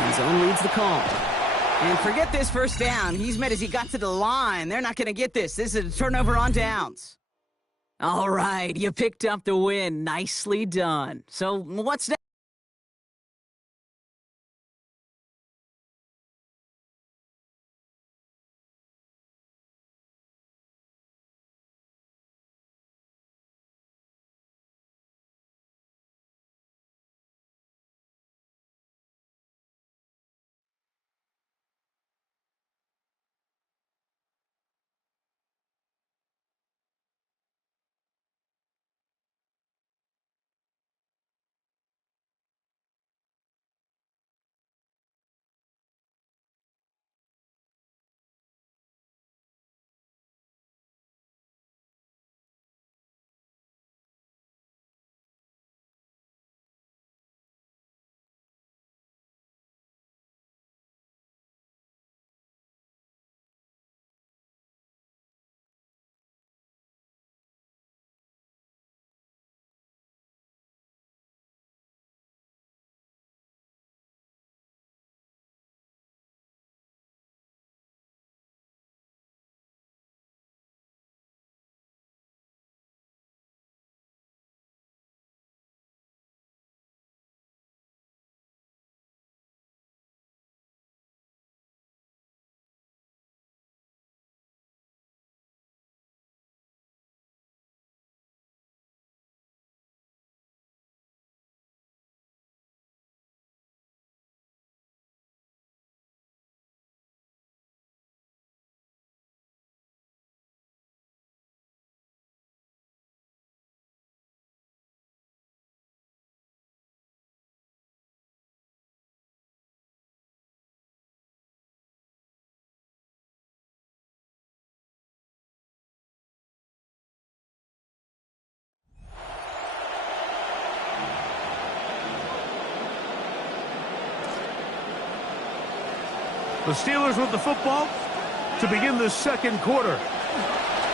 End zone leads the call. And forget this first down. He's met as he got to the line. They're not going to get this. This is a turnover on downs. All right, you picked up the win. Nicely done. So what's next? The Steelers with the football to begin the second quarter.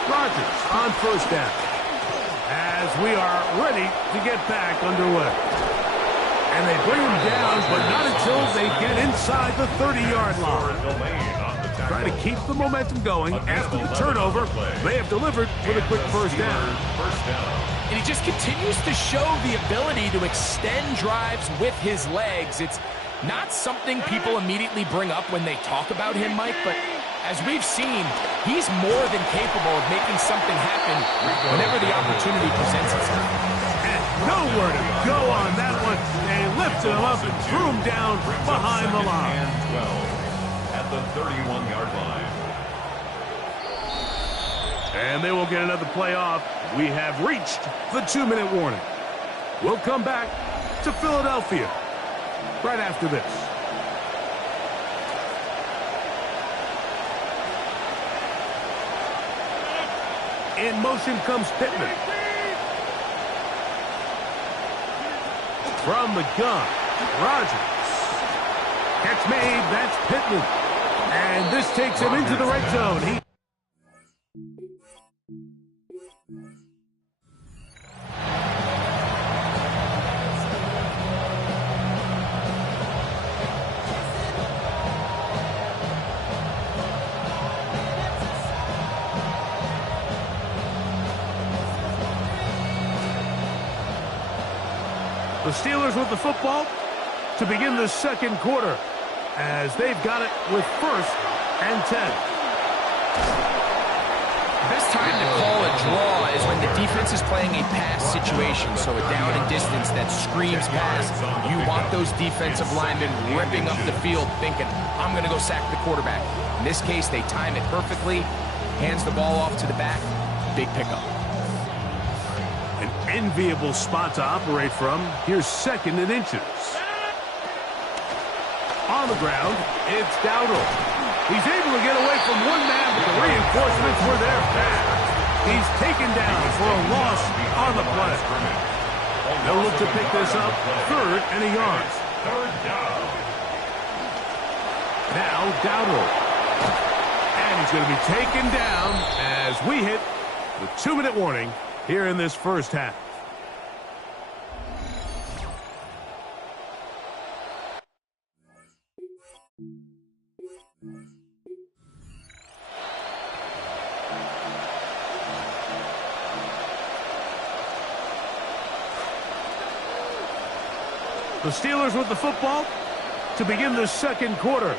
Rodgers on first down. As we are ready to get back underway. And they bring him down, but not until they get inside the 30-yard line. Trying to keep the momentum going after the turnover. They have delivered with a quick first down. And he just continues to show the ability to extend drives with his legs. It's not something people immediately bring up when they talk about him, Mike, but as we've seen, he's more than capable of making something happen whenever the opportunity presents itself. And nowhere to go on that one. They lifted him up and threw him down behind the line. 12 at the 31-yard line. And they will get another play off. We have reached the 2-minute warning. We'll come back to Philadelphia right after this. In motion comes Pittman. From the gun, Rodgers. Catch made, that's Pittman. And this takes him into the red zone. The Steelers with the football to begin the second quarter as they've got it with first and 10. The best time to call a draw is when the defense is playing a pass situation, so a down and distance that screams pass. You want those defensive linemen ripping up the field thinking, I'm going to go sack the quarterback. In this case, they time it perfectly, hands the ball off to the back, big pickup. An enviable spot to operate from. Here's second and inches. On the ground, it's Dowdle. He's able to get away from one man, but the reinforcements were there fast. He's taken down for a loss on the play. They'll look to pick this up, third and a yard. Third down. Now Dowdle. And he's going to be taken down as we hit the 2-minute warning here in this first half. The Steelers with the football to begin the second quarter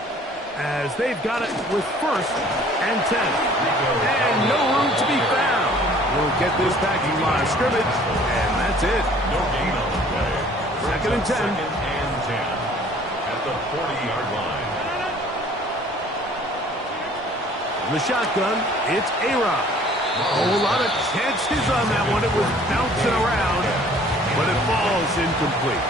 as they've got it with first and 10. And no room to be found. We'll get this back in line of scrimmage, and that's it. No gain on the play. Second and 10. Second and 10 at the 40-yard line. In the shotgun, it's A-Rod. A whole lot of chances on that one. It was bouncing around, but it falls incomplete.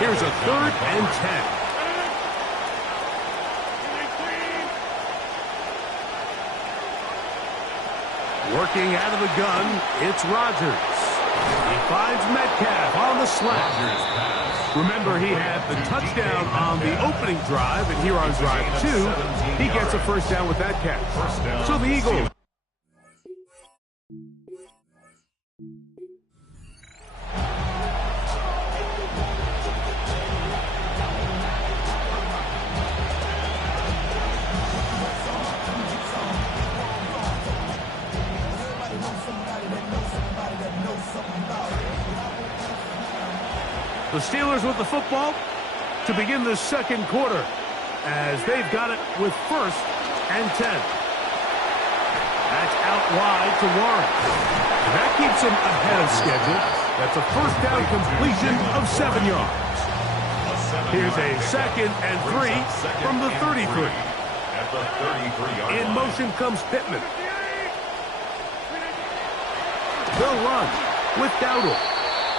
Here's a third and 10. Working out of the gun, it's Rodgers. He finds Metcalf on the slant. Remember, he had the touchdown on the opening drive, and here on drive 2, he gets a first down with that catch. So the Eagles. The Steelers with the football to begin the second quarter as they've got it with first and 10. That's out wide to Warren. That keeps him ahead of schedule. That's a first down completion of 7 yards. Here's a second and 3 from the 33. At the 33-yard line. In motion comes Pittman. They'll run with Dowdle.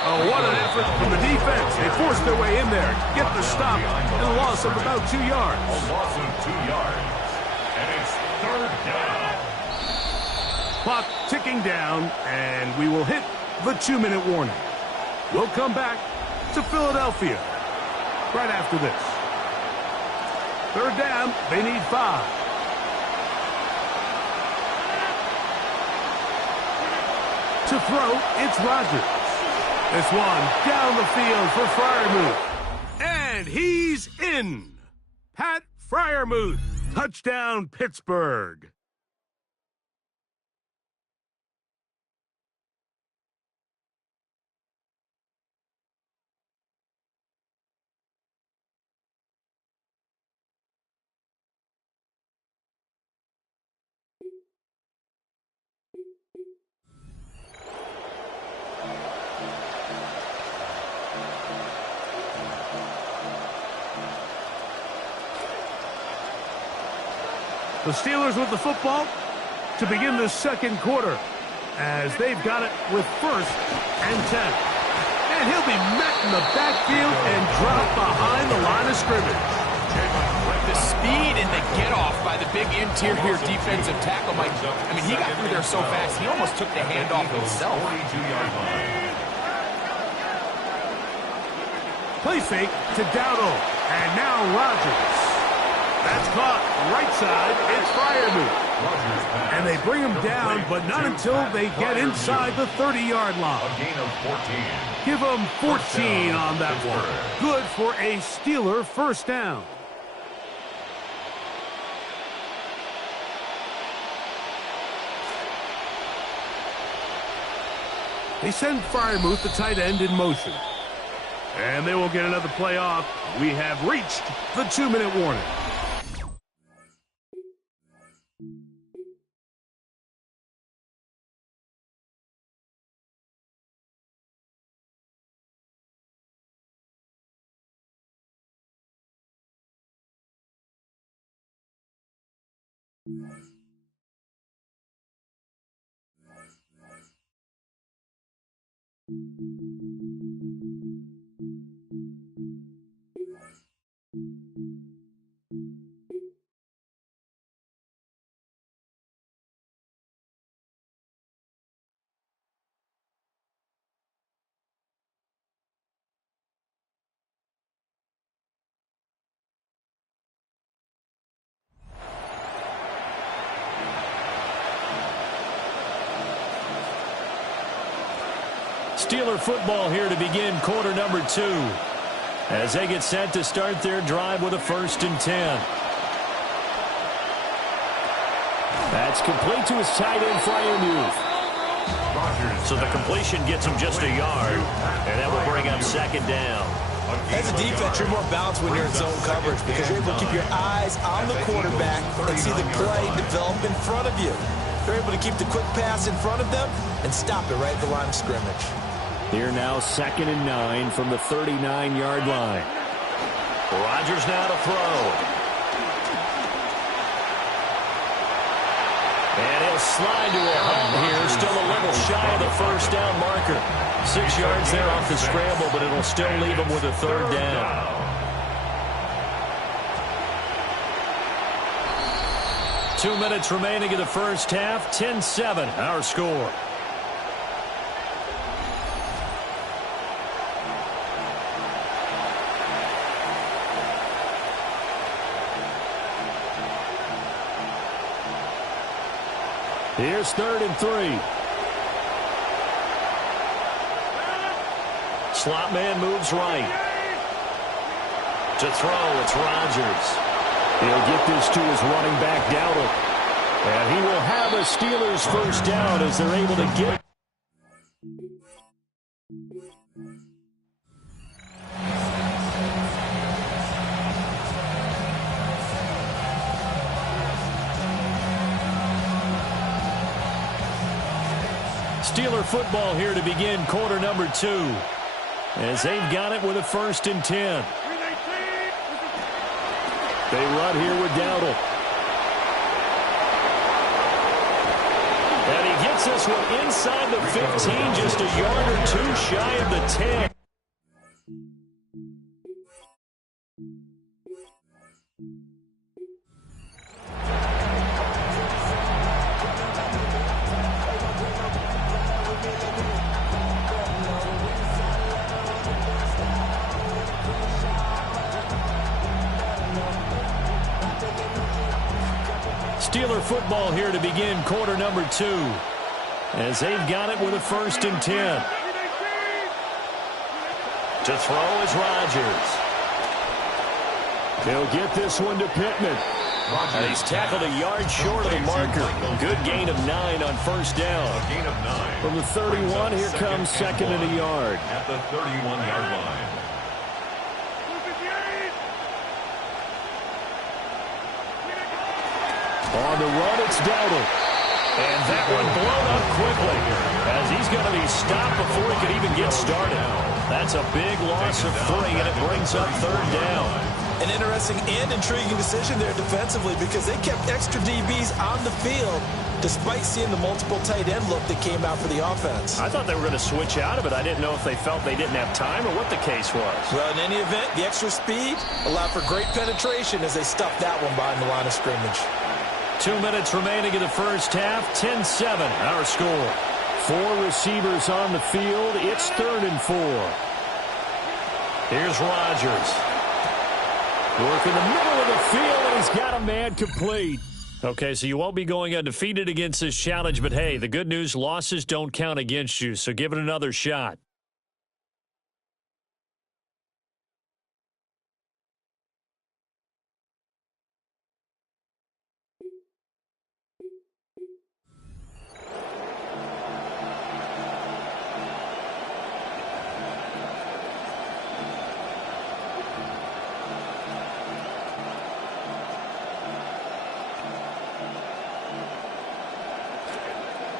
Oh, what an effort from the defense. They forced their way in there, get the stop, and a loss of about 2 yards. A loss of 2 yards. And it's third down. Clock ticking down, and we will hit the 2-minute warning. We'll come back to Philadelphia right after this. Third down, they need 5. To throw, it's Rodgers. This one down the field for Freiermuth. And he's in. Pat Freiermuth. Touchdown, Pittsburgh. The Steelers with the football to begin the second quarter as they've got it with first and 10. And he'll be met in the backfield and dropped behind the line of scrimmage. The speed and the get-off by the big interior defensive tackle, Mike. I mean, he got through there so fast, he almost took the handoff himself. 42-yard line. Play fake to Dowdle. And now Rodgers. That's caught right side. It's Freiermuth. And they bring him down, but not until they get inside the 30-yard line. A gain of 14. Give them 14 on that one. Good for a Steeler first down. They send Freiermuth, the tight end, in motion. And they will get another play off. We have reached the 2-minute warning. Steeler football here to begin quarter number 2. as they get set to start their drive with a 1st and 10. That's complete to his tight end, Fryermuth. So the completion gets him just a yard, and that will bring up 2nd down. As a defense, you're more balanced when you're in zone coverage because you're able to keep your eyes on the quarterback and see the play develop in front of you. You're able to keep the quick pass in front of them and stop it right at the line of scrimmage. Here now 2nd and 9 from the 39-yard line. Rodgers now to throw. And he'll slide to a halt here, still a little shy of the 1st down marker. 6 yards there off the scramble, but it'll still leave him with a 3rd down. Two minutes remaining in the first half, 10-7, our score. Here's 3rd and 3. Slot man moves right. To throw, it's Rodgers. He'll get this to his running back, Dowdle. And he will have a Steelers 1st down as they're able to get. Steeler football here to begin quarter number 2. As they've got it with a 1st and 10. They run here with Dowdle. And he gets this one inside the 15, just a yard or 2 shy of the 10. Steeler football here to begin quarter number 2. As they've got it with a 1st and 10. To throw is Rodgers. He'll get this one to Pittman. And he's tackled a yard short of the marker. Good gain of 9 on 1st down. From the 31, here comes 2nd and a yard. At the 31-yard line. On the run, it's Dowdle. And that one blown up quickly as he's going to be stopped before he can even get started. That's a big loss of 3, and it brings up 3rd down. An interesting and intriguing decision there defensively because they kept extra DBs on the field despite seeing the multiple tight end look that came out for the offense. I thought they were going to switch out of it. I didn't know if they felt they didn't have time or what the case was. Well, in any event, the extra speed allowed for great penetration as they stuffed that one behind the line of scrimmage. 2 minutes remaining in the first half, 10-7, our score. 4 receivers on the field. It's 3rd and 4. Here's Rodgers. Work in the middle of the field, and he's got a man complete. Okay, so you won't be going undefeated against this challenge, but hey, the good news, losses don't count against you, so give it another shot.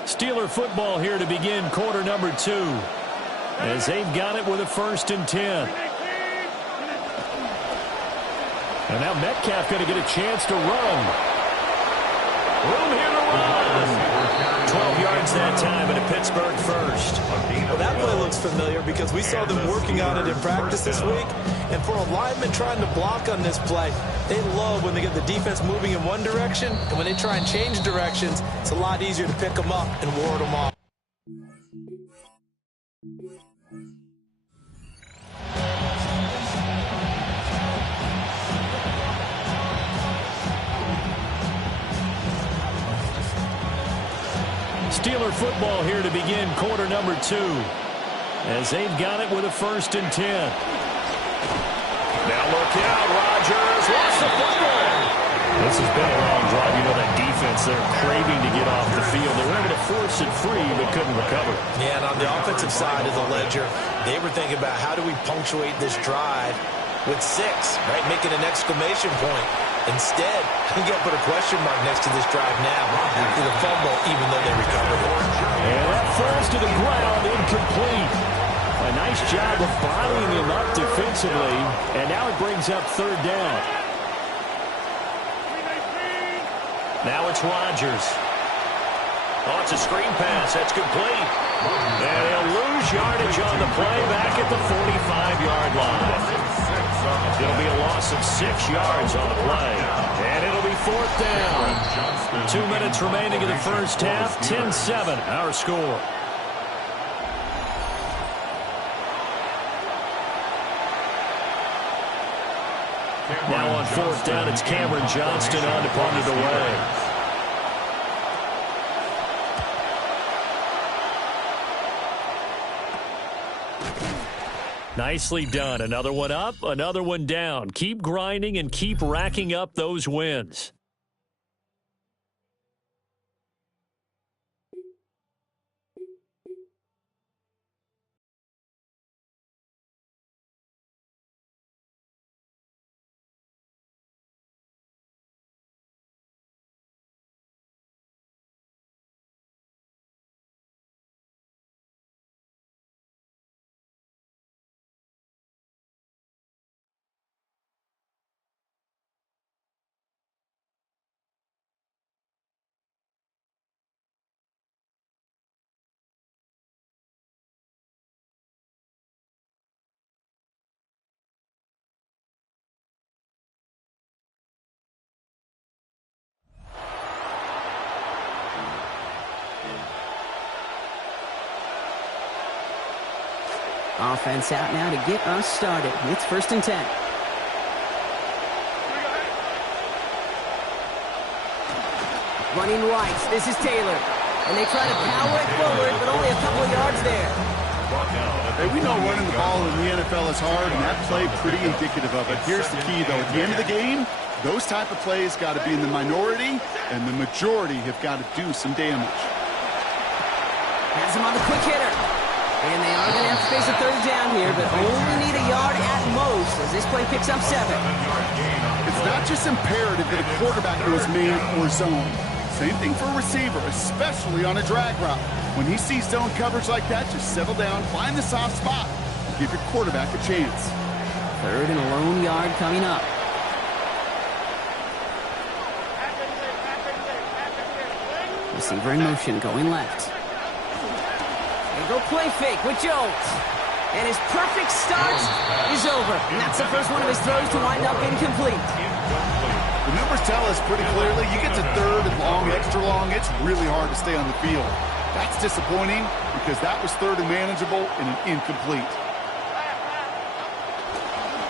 Steeler football here to begin quarter number 2. As they've got it with a 1st and 10. And now Metcalf going to get a chance to run. Room here to run. 12 yards that time and a Pittsburgh first. Well, that play looks familiar because we saw them working on it in practice this week. And for a lineman trying to block on this play, they love when they get the defense moving in one direction. And when they try and change directions, it's a lot easier to pick them up and ward them off. Steeler football here to begin quarter number 2. As they've got it with a 1st and 10. This has been a long drive. You know that defense, they're craving to get off the field. They were able to force it free, but couldn't recover. Yeah, and on the offensive side of the ledger, they were thinking about how do we punctuate this drive with 6, right? Making an exclamation point. Instead, you got to put a question mark next to this drive now after the fumble, even though they recovered it. And that falls to the ground, incomplete. A nice job of bodying him up defensively, and now it brings up 3rd down. Now it's Rodgers. Oh, it's a screen pass. That's complete. And he'll lose yardage on the play back at the 45-yard line. It'll be a loss of 6 yards on the play. And it'll be 4th down. 2 minutes remaining in the first half. 10-7, our score. Now on 4th down, it's Cameron Johnston on to punt it away. Nicely done. Another one up, another one down. Keep grinding and keep racking up those wins. Offense out now to get us started. It's 1st and 10. Running right. This is Taylor. And they try to power it forward, but only a couple of yards there. Hey, we know running the ball in the NFL is hard, and that play pretty indicative of it. Here's the key, though. At the end of the game, those type of plays got to be in the minority, and the majority have got to do some damage. Has him on the quick hitter. And they are going to have to face a 3rd down here, but only need a yard at most as this play picks up 7. It's not just imperative that a quarterback knows man or zone. Same thing for a receiver, especially on a drag route. When he sees zone coverage like that, just settle down, find the soft spot, and give your quarterback a chance. 3rd and a lone yard coming up. Receiver in motion, going left. And go play fake with Jones. And his perfect start is over. And that's the first one of his throws to wind up incomplete. The numbers tell us pretty clearly, you get to 3rd and long, extra long, it's really hard to stay on the field. That's disappointing because that was 3rd and manageable and an incomplete.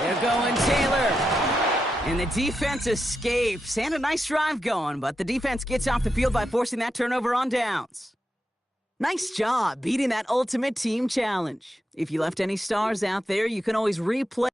They're going Taylor. And the defense escapes. And a nice drive going, but the defense gets off the field by forcing that turnover on downs. Nice job beating that ultimate team challenge. If you left any stars out there, you can always replay.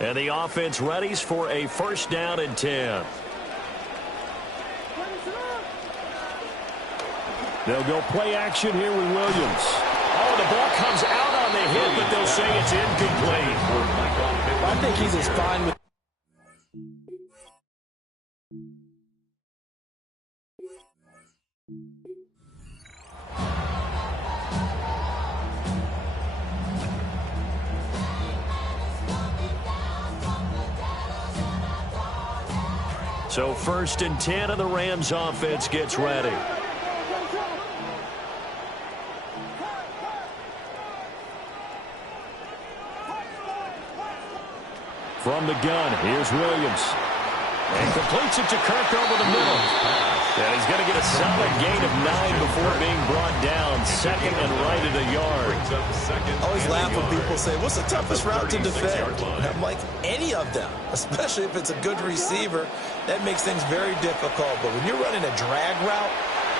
And the offense readies for a 1st down and 10. They'll go play action here with Williams. Oh, the ball comes out on the hit, but they'll say it's incomplete. I think he's as fine with. So 1st and 10, and the Rams offense gets ready. From the gun, here's Williams. And completes it to Kirk over the middle. And he's going to get a solid gain of 9 before being brought down. Second and right at a yard. I always laugh when people say, what's the toughest route to defend? And I'm like, any of them, especially if it's a good receiver. That makes things very difficult. But when you're running a drag route,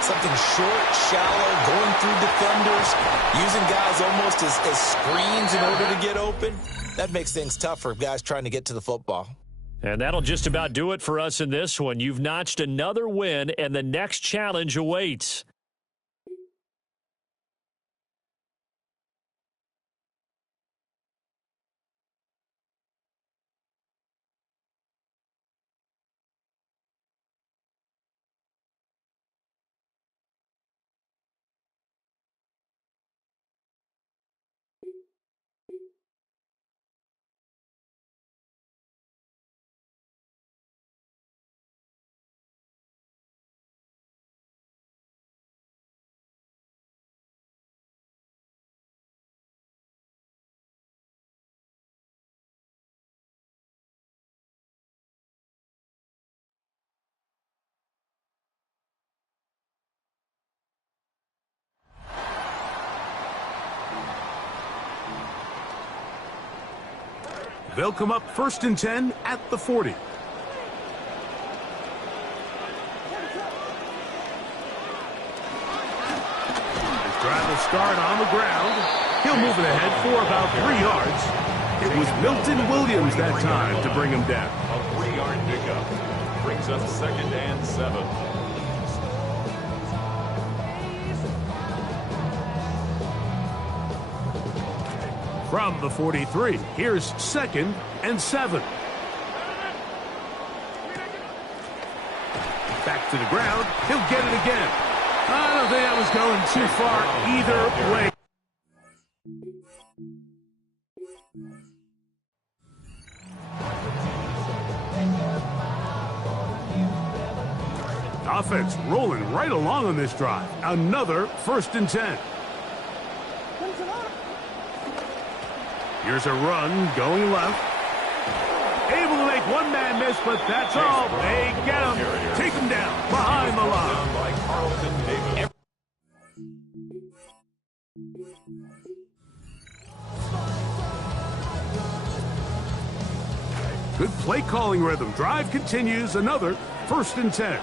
something short, shallow, going through defenders, using guys almost as screens in order to get open, that makes things tough for guys trying to get to the football. And that'll just about do it for us in this one. You've notched another win, and the next challenge awaits. They'll come up 1st and 10 at the 40. His drive will start on the ground. He'll move it ahead for about 3 yards. It was Milton Williams that time to bring him down. A 3-yard pickup brings up 2nd and 7. From the 43, here's 2nd and 7. Back to the ground. He'll get it again. I don't think that was going too far either way. Offense rolling right along on this drive. Another 1st and 10. Here's a run going left. Able to make one man miss, but that's all. They get him. Take him down behind the line. By Carlton Davis. Good play calling rhythm. Drive continues. Another 1st and 10.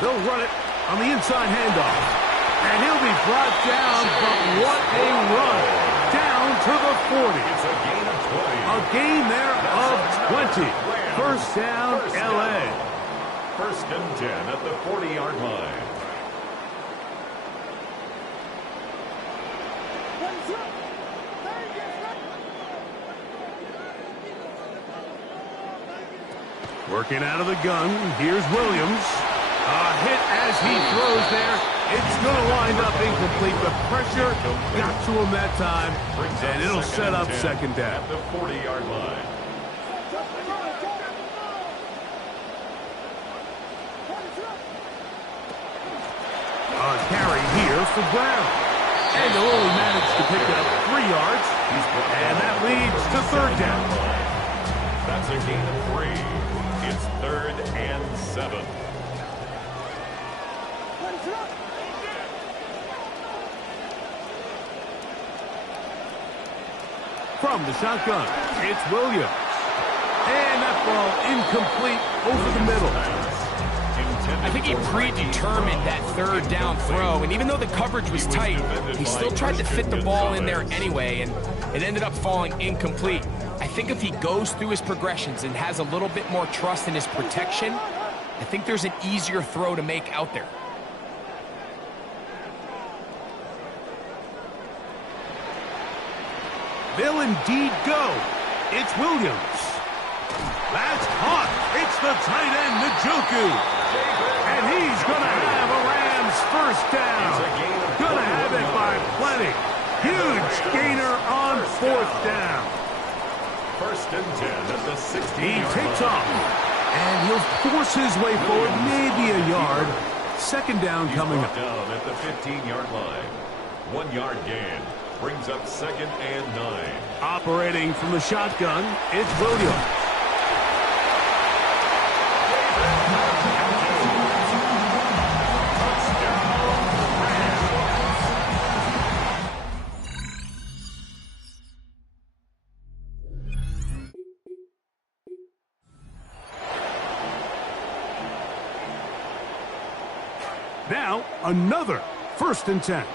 They'll run it on the inside handoff. And he'll be brought down, but what a run. Down to the 40. It's a gain of 20. A gain there of 20. 1st down, L.A. 1st and 10 at the 40-yard line. Working out of the gun, here's Williams. A hit as he throws there. It's going to wind up incomplete. The pressure got to him that time, and it'll set up 2nd down. At the 40-yard line. A carry here for Brown. And they'll only manage to pick up 3 yards, and that leads to 3rd down. That's a gain of 3. It's 3rd and 7. From the shotgun, it's Williams. And that ball incomplete over the middle. I think he predetermined that 3rd down throw, and even though the coverage was tight, he still tried to fit the ball in there anyway, and it ended up falling incomplete. I think if he goes through his progressions and has a little bit more trust in his protection, I think there's an easier throw to make out there. They'll indeed go. It's Williams. That's caught. It's the tight end, Njoku. And he's going to have a Rams 1st down. Going to have it by plenty. Huge gainer on 4th down. 1st and 10 at the 16. He takes off. And he'll force his way forward, maybe a yard. 2nd down coming up. Down at the 15-yard line. 1 yard gain. Brings up 2nd and 9. Operating from the shotgun, it's Williams. Now, another 1st and 10.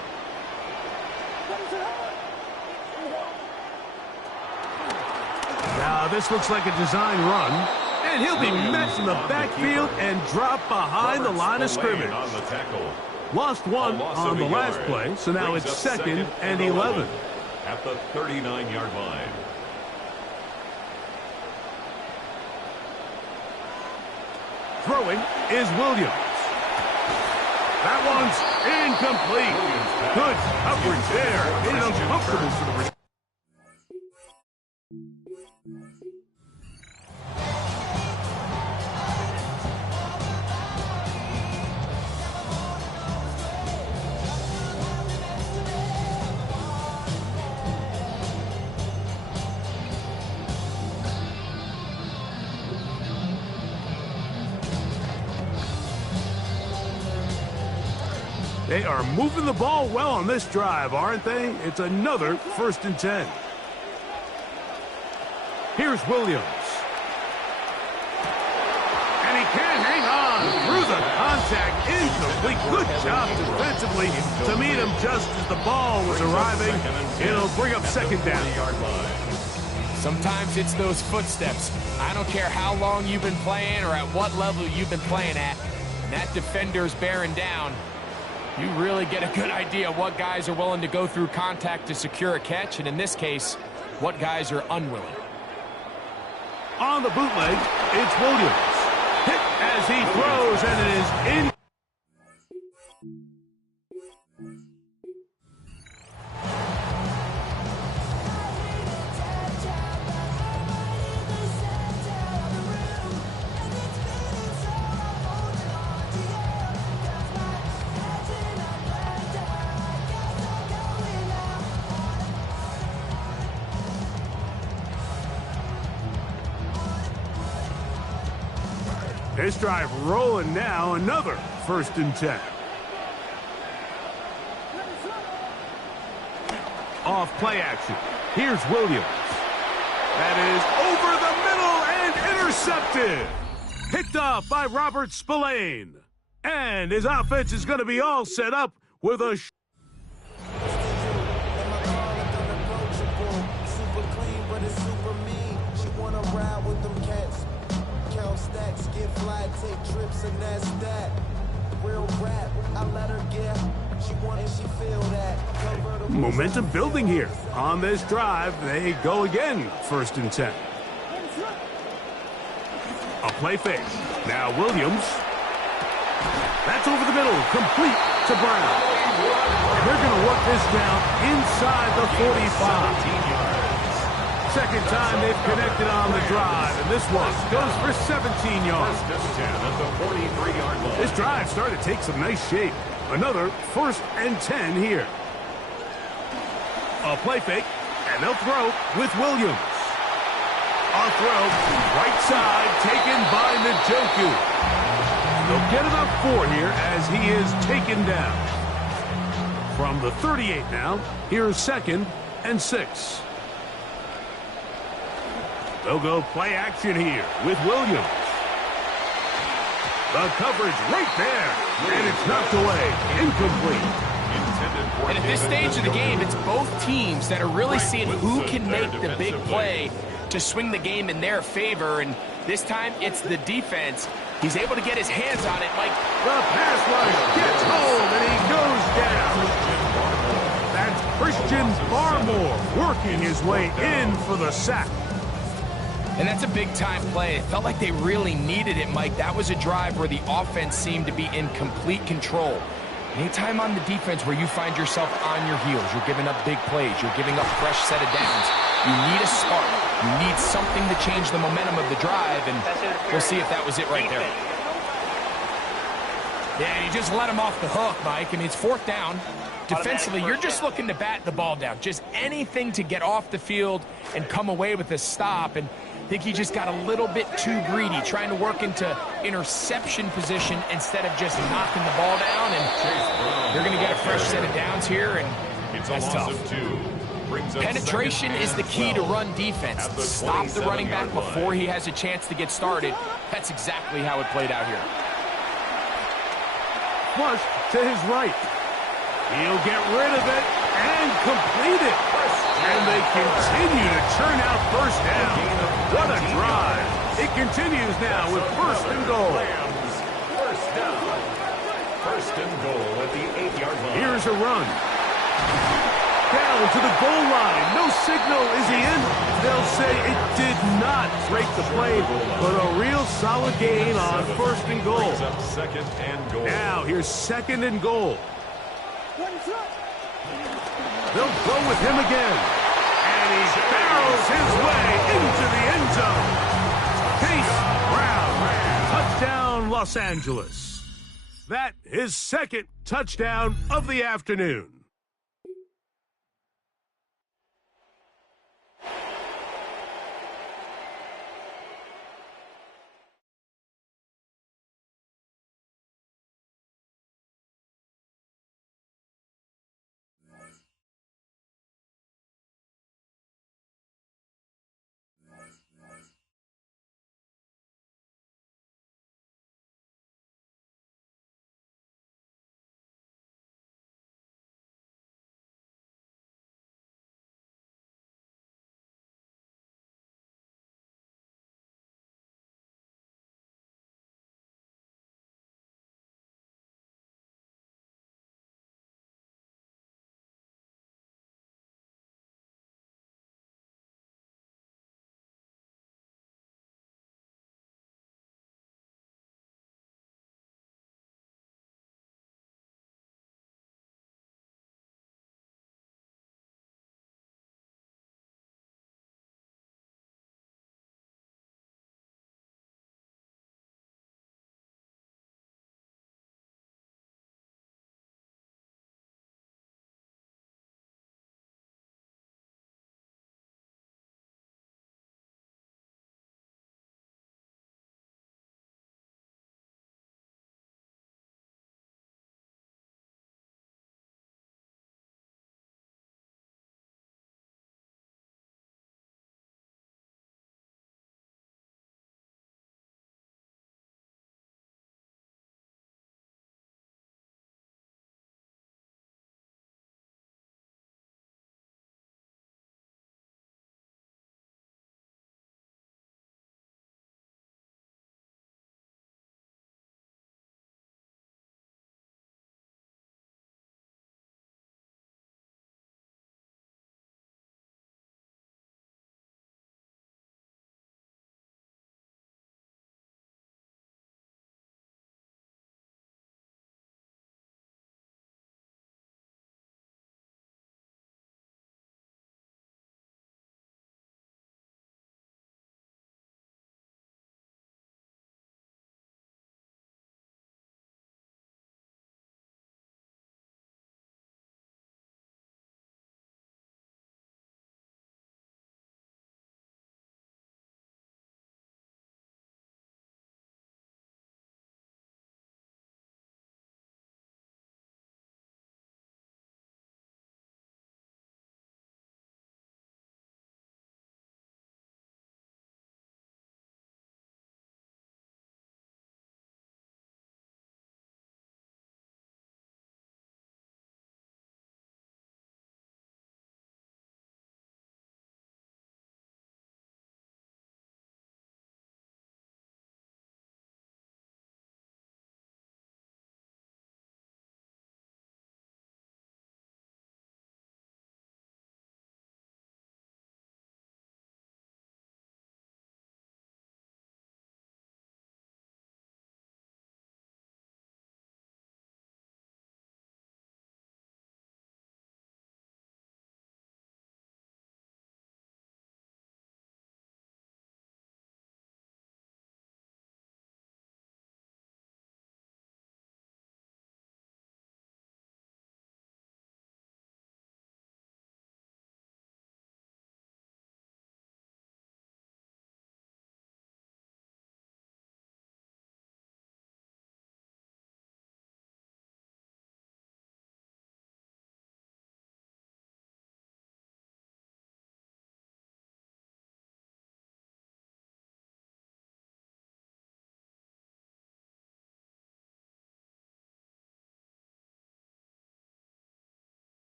Now, this looks like a design run. And he'll be met in the backfield and dropped behind the line of scrimmage. Lost one on the last play, so now it's 2nd and 11. At the 39-yard line. Throwing is Williams. That one's incomplete. Good coverage there. Made it uncomfortable for the receiver. They are moving the ball well on this drive, aren't they? It's another 1st and 10. Here's Williams. And he can't hang on through the contact. Incomplete. Good job defensively to meet him just as the ball was arriving. It'll bring up 2nd down. Sometimes it's those footsteps. I don't care how long you've been playing or at what level you've been playing at. And that defender's bearing down. You really get a good idea of what guys are willing to go through contact to secure a catch, and in this case, what guys are unwilling. On the bootleg, it's Williams. Hit as he throws, and it is in. This drive rolling now, another 1st and 10. Off play action. Here's Williams. That is over the middle and intercepted. Picked off by Robert Spillane. And his offense is going to be all set up with a stacks, get fly, take trips, and that's that. Real rap, I let her get. She want it, she feel that. Momentum building here. On this drive, they go again. 1st and 10. A play fake. Now Williams. That's over the middle, complete to Brown. They're going to work this down inside the 45. 2nd time they've connected on the drive, and this one goes for 17 yards. This drive started to take some nice shape. Another 1st and 10 here. A play fake, and they'll throw with Williams. On throw, right side, taken by Njoku. They'll get enough 4 here as he is taken down. From the 38 now, here's 2nd and 6. They'll go play action here with Williams. The coverage right there, and it's knocked away, incomplete. And at this stage of the game, it's both teams that are really seeing who can make the big play to swing the game in their favor, and this time it's the defense. He's able to get his hands on it, Mike. The pass rush gets home, and he goes down. That's Christian Barmore working his way in for the sack. And that's a big-time play. It felt like they really needed it, Mike. That was a drive where the offense seemed to be in complete control. Anytime on the defense where you find yourself on your heels, you're giving up big plays, you're giving up fresh set of downs, you need a spark. You need something to change the momentum of the drive, and we'll see if that was it right there. Yeah, you just let him off the hook, Mike. I mean, it's 4th down. Defensively, you're just looking to bat the ball down. Just anything to get off the field and come away with a stop. And I think he just got a little bit too greedy, trying to work into interception position instead of just knocking the ball down. And you're going to get a fresh set of downs here, and that's tough. Penetration is the key to run defense. Stop the running back before he has a chance to get started. That's exactly how it played out here. Flush to his right. He'll get rid of it and complete it. And they continue to churn out first down. What a drive. It continues now with first and goal. First down. First and goal at the 8-yard line. Here's a run. Down to the goal line. No signal. Is he in? They'll say it did not break the play, but a real solid gain on first and goal. Brings up second and goal. Now here's second and goal. They'll go with him again. And he barrels his way into the end zone. Case Brown. Touchdown, Los Angeles. That his second touchdown of the afternoon.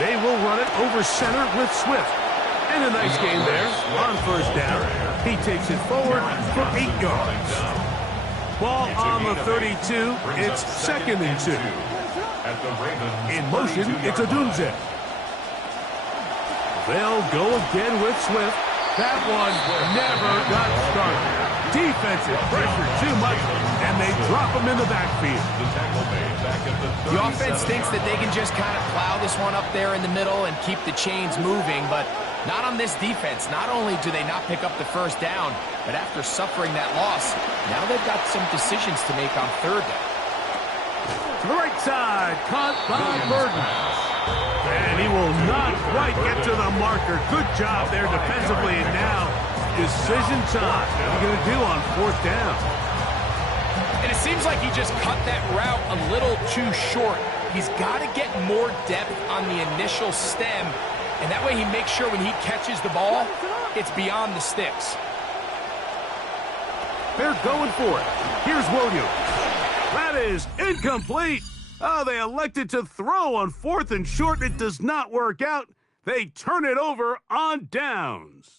They will run it over center with Swift. And a nice game there on first down. He takes it forward for 8 yards. Ball on the 32. It's 2nd and 2. In motion, it's Odunze. They'll go again with Swift. That one never got started. Defensive pressure too much, and they drop him in the backfield. The offense thinks that they can just kind of plow this one up there in the middle and keep the chains moving, but not on this defense. Not only do they not pick up the first down, but after suffering that loss, now they've got some decisions to make on 3rd down. To the right side, caught by Burton. And he will not quite get to the marker. Good job there defensively, and now decision time. What are you going to do on 4th down? And it seems like he just cut that route a little too short. He's got to get more depth on the initial stem, and that way he makes sure when he catches the ball, it's beyond the sticks. They're going for it. Here's Williams. That is incomplete. Oh, they elected to throw on 4th and short. It does not work out. They turn it over on downs.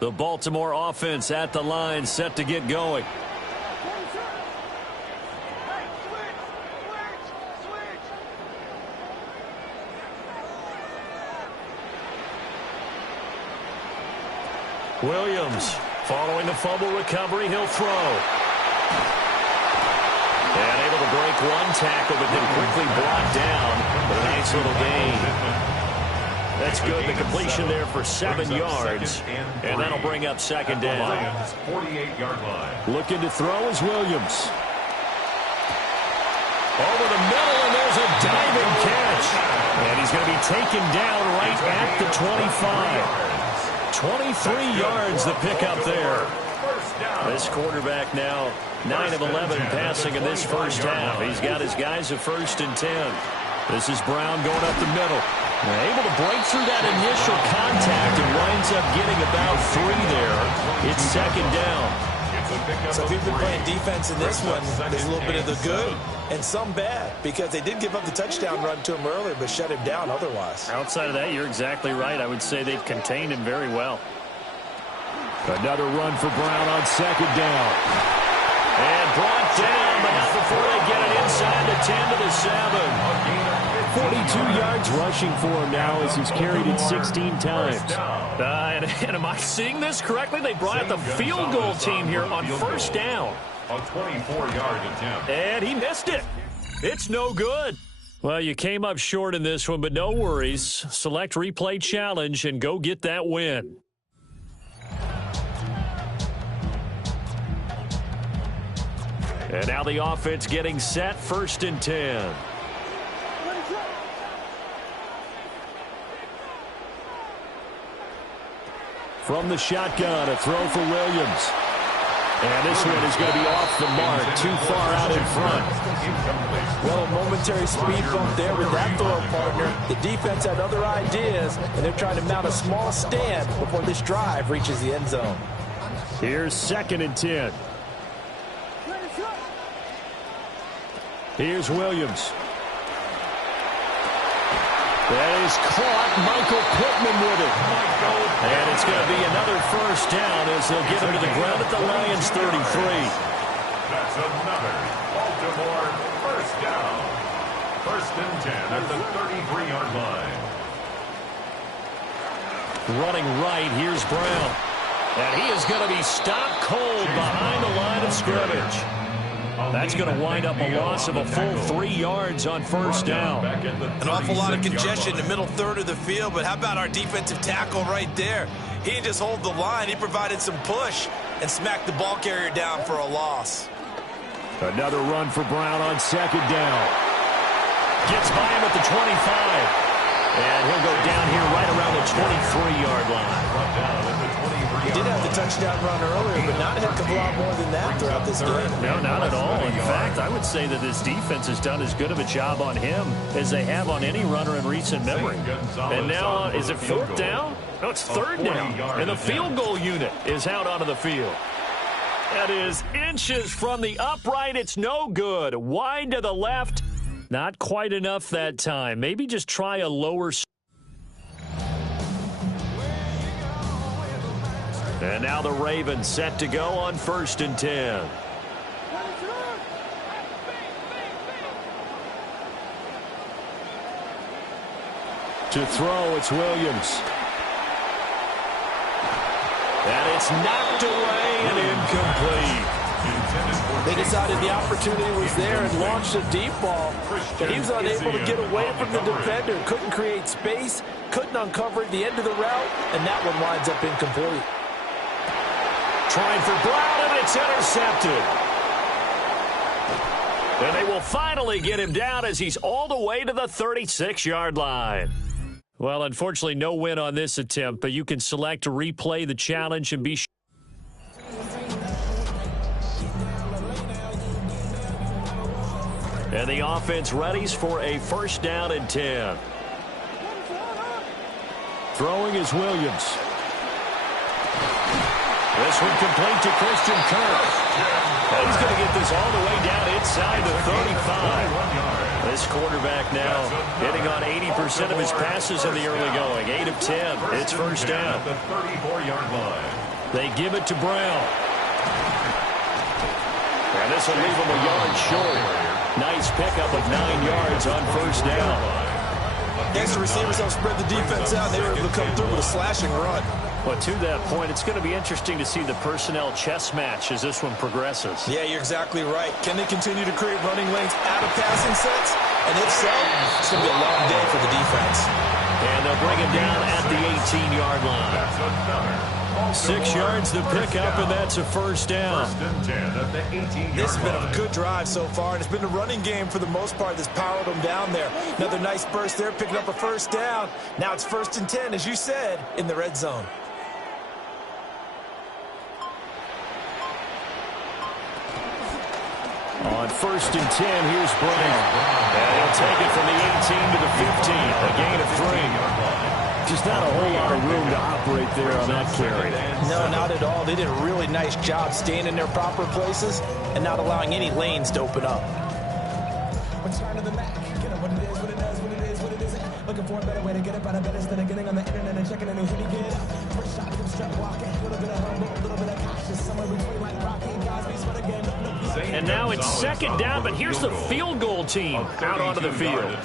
The Baltimore offense at the line, set to get going. Williams, following the fumble recovery, he'll throw. And able to break one tackle, but then quickly brought down. But a nice little gain. That's good. The completion there for 7 yards. And that'll bring up 2nd down. 48-yard line. Looking to throw is Williams. Over the middle, and there's a diving catch. And he's going to be taken down right at the 25. 23 yards the pickup there. This quarterback now 9 of 11 passing in this first half. He's got his guys at 1st and 10. This is Brown going up the middle. Able to break through that initial contact and winds up getting about 3 there. It's second down. So if you've been playing defense in this one, there's a little bit of the good and some bad, because they did give up the touchdown run to him earlier, but shut him down otherwise. Outside of that, you're exactly right. I would say they've contained him very well. Another run for Brown on second down. And brought down, but not before they get it inside the 10 to the 7. 42 yards rushing for him now as he's carried it 16 times. And am I seeing this correctly? They brought out the field goal team here on first down. A 24-yard attempt. And he missed it. It's no good. Well, you came up short in this one, but no worries. Select replay challenge and go get that win. And now the offense getting set, 1st and 10. From the shotgun, a throw for Williams. And this one is going to be off the mark, too far out in front. Well, a momentary speed bump there with that throw partner. The defense had other ideas, and they're trying to mount a small stand before this drive reaches the end zone. Here's 2nd and 10. Here's Williams. That is caught. Michael Pittman with it. And it's going to be another first down as they'll get him to the ground at the Lions' 33. That's another Baltimore first down. 1st and 10 at the 33-yard line. Running right, here's Brown. And he is going to be stopped cold behind the line of scrimmage. That's going to wind up a loss of a full 3 yards on first down. An awful lot of congestion in the middle third of the field, but how about our defensive tackle right there? He didn't just hold the line. He provided some push and smacked the ball carrier down for a loss. Another run for Brown on second down. Gets by him at the 25. And he'll go down here right around the 23-yard line. He did have the touchdown run earlier, but not a heck of a lot more than that throughout this game. No, not at all. In fact, I would say that this defense has done as good of a job on him as they have on any runner in recent memory. And now, is it 4th down? No, it's 3rd down. And the field goal unit is out onto the field. That is inches from the upright. It's no good. Wide to the left. Not quite enough that time. Maybe just try a lower. And now the Ravens set to go on 1st and 10. To throw, it's Williams. And it's knocked away and incomplete. They decided the opportunity was there and launched a deep ball, but he was unable to get away from the defender. Couldn't create space, couldn't uncover the end of the route, and that one winds up incomplete. Trying for Brown, and it's intercepted. And they will finally get him down as he's all the way to the 36-yard line. Well, unfortunately, no win on this attempt, but you can select to replay the challenge and be sure. And the offense readies for a 1st down and 10. Throwing is Williams. This one complete to Christian Kirk. And he's going to get this all the way down inside the 35. This quarterback now hitting on 80% of his passes in the early going. 8 of 10. It's 1st down. The 34-yard line. They give it to Brown. And this will leave him a yard short. Nice pickup of 9 yards on 1st down. Next, the receivers help spread the defense out. They were able to come through with a slashing run. But to that point, it's going to be interesting to see the personnel chess match as this one progresses. Yeah, you're exactly right. Can they continue to create running lanes out of passing sets? And if so, it's going to be a long day for the defense. And they'll bring him down at the 18-yard line. 6 yards to pick up, and that's a 1st down. 1st and 10 at the 18-yard This has been line. a good drive so far, and it's been a running game for the most part that's powered them down there. Another nice burst there, picking up a 1st down. Now it's 1st and 10, as you said, in the red zone. On 1st and 10, here's Brown. And he'll take it from the 18 to the 15. A gain of 3. Just not a whole lot of room to operate there on that carry. No, not at all. They did a really nice job staying in their proper places and not allowing any lanes to open up. Looking for a better way to get it, but I bet instead of getting on the internet and checking a new hit, get up. First shot, come strap walking, a little bit of humble, a little bit of cautious, somewhere between like Rocky and Cosby's for the game. And now it's 2nd down, but here's the field goal team out onto the field.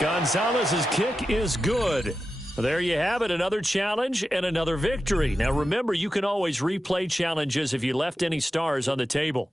Gonzalez's kick is good. There you have it, another challenge and another victory. Now remember, you can always replay challenges if you left any stars on the table.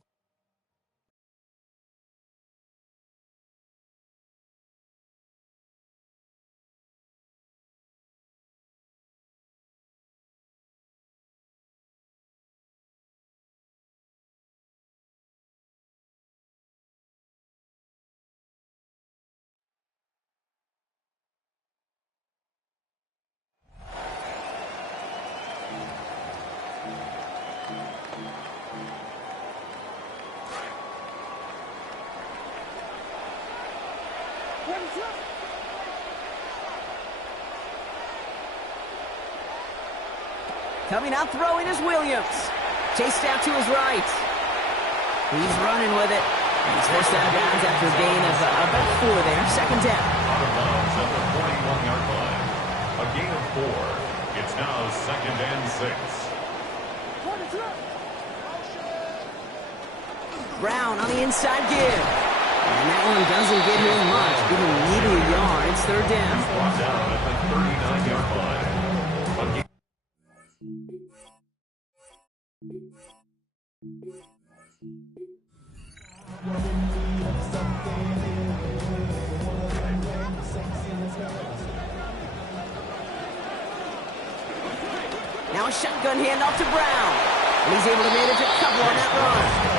Coming out throwing is Williams. Chased out to his right. He's running with it. And he's forced out of bounds after a gain of about 4 there. 2nd down. Out of bounds at the 41-yard line. A gain of 4. It's now 2nd and 6. Brown on the inside give. And that one doesn't get him much. Didn't need a yard. It's 3rd down. Brought down at the 39-yard line. Now a shotgun handoff to Brown. And he's able to manage a couple on that run.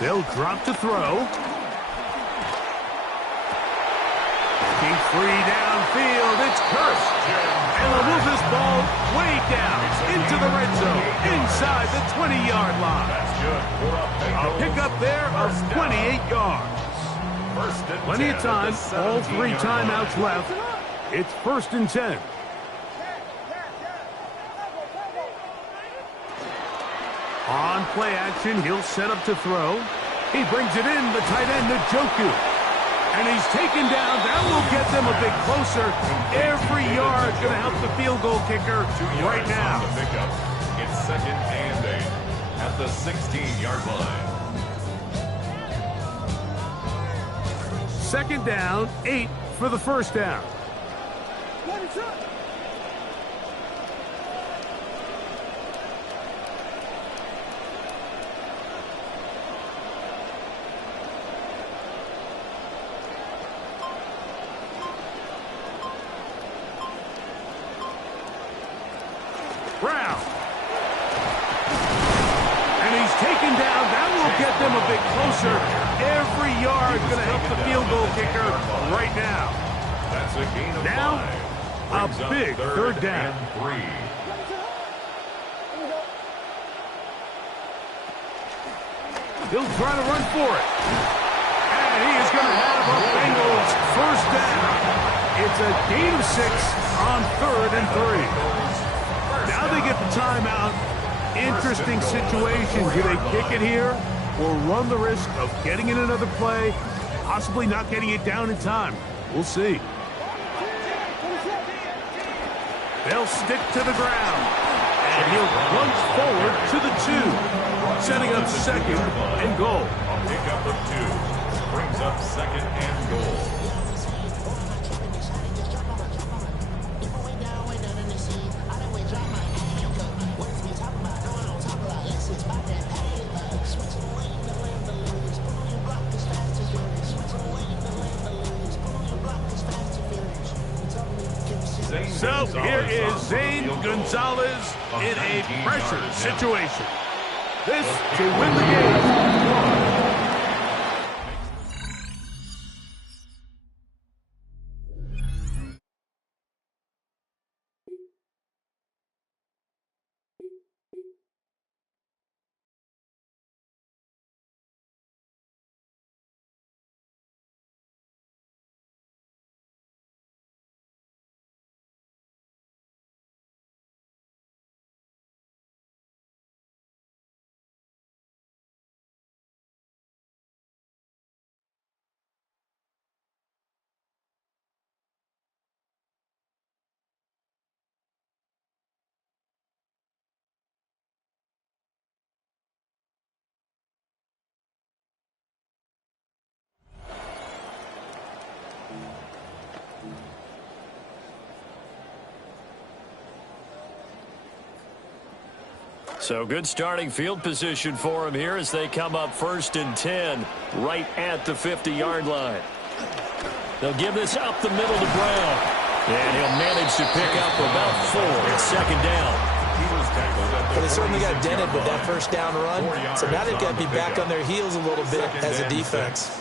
They'll drop to throw. Looking free downfield. It's Curse. And they'll move this ball way down into the red zone, inside the 20-yard line. That's good. A pickup there of 28 yards. Plenty of time. All 3 timeouts left. It's 1st and 10. On play action, he'll set up to throw. He brings it in, the tight end, Njoku. And he's taken down. That will get them a bit closer. Every yard going to help the field goal kicker right now. It's 2nd and 8 at the 16-yard line. 2nd down, 8 for the 1st down. Brown. And he's taken down. That will get them a bit closer. Every yard going to help the field goal kicker right now. That's a gain of Now, 5. a big third down. And 3. He'll try to run for it. And he is going to have a Bengals first down. It's a gain of 6 on 3rd and 3. Now they get the timeout. Interesting situation. Do they kick it here or run the risk of getting in another play, possibly not getting it down in time? We'll see. They'll stick to the ground. And he'll plunge forward to the 2, setting up 2nd and goal. A pickup of 2 brings up 2nd and goal. So here is Zane Gonzalez in a pressure situation. This to win the game. So good starting field position for him here as they come up 1st and 10 right at the 50-yard line. They'll give this up the middle to Brown. And he'll manage to pick up about 4 at 2nd down. Well, they certainly got dented with that first down run. So now they've got to be back on their heels a little bit as a defense.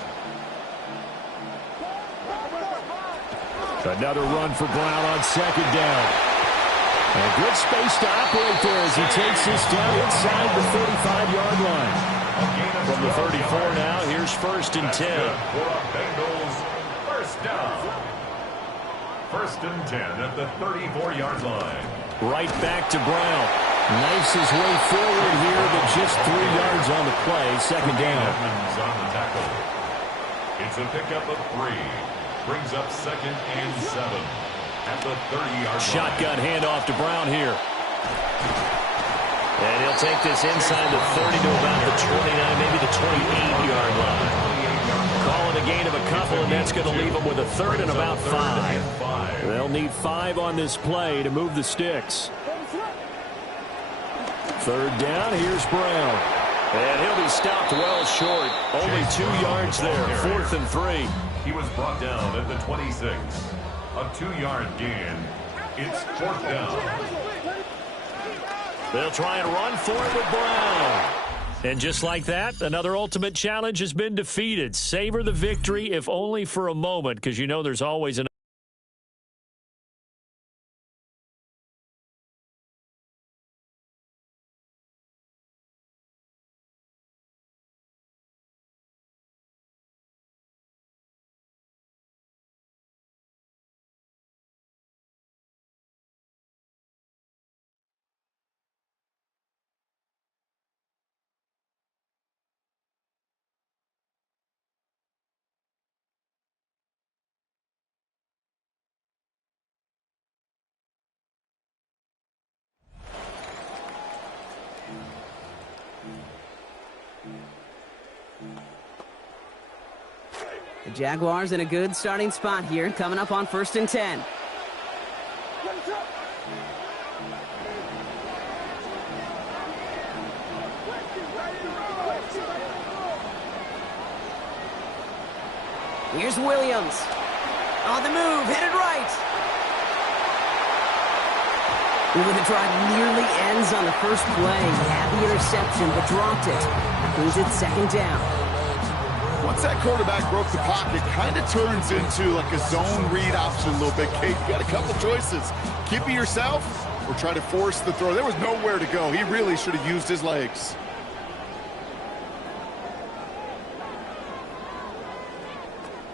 Another run for Brown on 2nd down. And good space to operate there as he takes this down inside the 35-yard line. From the 34 now, here's 1st and 10. Bengals first down. 1st and 10 at the 34-yard line. Right back to Brown. Knifes his way forward here, but just 3 yards on the play. 2nd down. Evans on the tackle. It's a pickup of 3. Brings up 2nd and 7. At the 30-yard line. Shotgun handoff to Brown here. And he'll take this inside the 30 to about the 29, maybe the 28-yard line. Call it a gain of a couple, and that's going to leave them with a 3rd and about 5. They'll need 5 on this play to move the sticks. 3rd down, here's Brown. And he'll be stopped well short. Only 2 yards there, 4th and 3. He was brought down at the 26. A 2-yard gain. It's 4th down. They'll try and run for it with Brown. And just like that, another ultimate challenge has been defeated. Savor the victory, if only for a moment, because you know there's always an The Jaguars in a good starting spot here, coming up on 1st and 10. Here's Williams. On the move, headed right. Ooh, the drive nearly ends on the first play. He had the interception, but dropped it. That means it's 2nd down. What's that quarterback broke the pocket, kind of turns into like a zone read option a little bit. Kate, you got a couple choices. Keep it yourself or try to force the throw. There was nowhere to go. He really should have used his legs.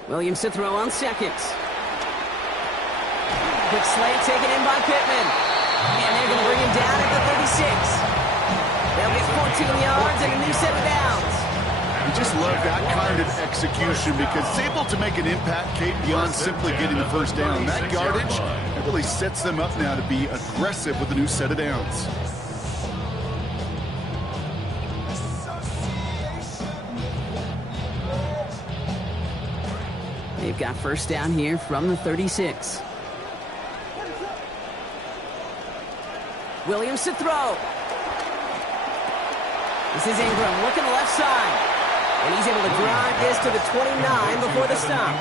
Williams to throw on second. Quick slant taken in by Pittman. And they're going to bring him down at the 36. They'll get 14 yards and a new set of downs. You just love that kind of execution because it's able to make an impact, Kate, beyond simply getting the first down. That yardage, it really sets them up now to be aggressive with a new set of downs. They've got first down here from the 36. Williams to throw. This is Ingram looking to left side. And he's able to drive this to the 29 before the stop.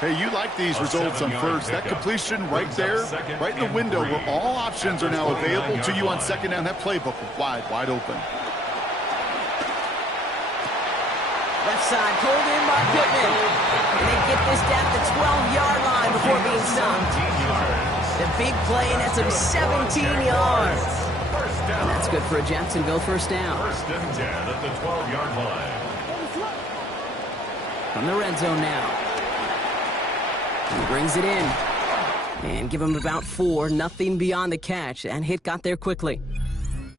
Hey, you like these results on first. That completion right there, right in the window where all options are now available to you on second down. That playbook wide open. Left side pulled in by Pittman. And they get this down to the 12-yard line before being stopped. The big play, and that's some 17 yards. And that's good for a Jacksonville first down. First and 10 at the 12-yard line. From the red zone now. He brings it in. And give him about 4, nothing beyond the catch. And hit got there quickly.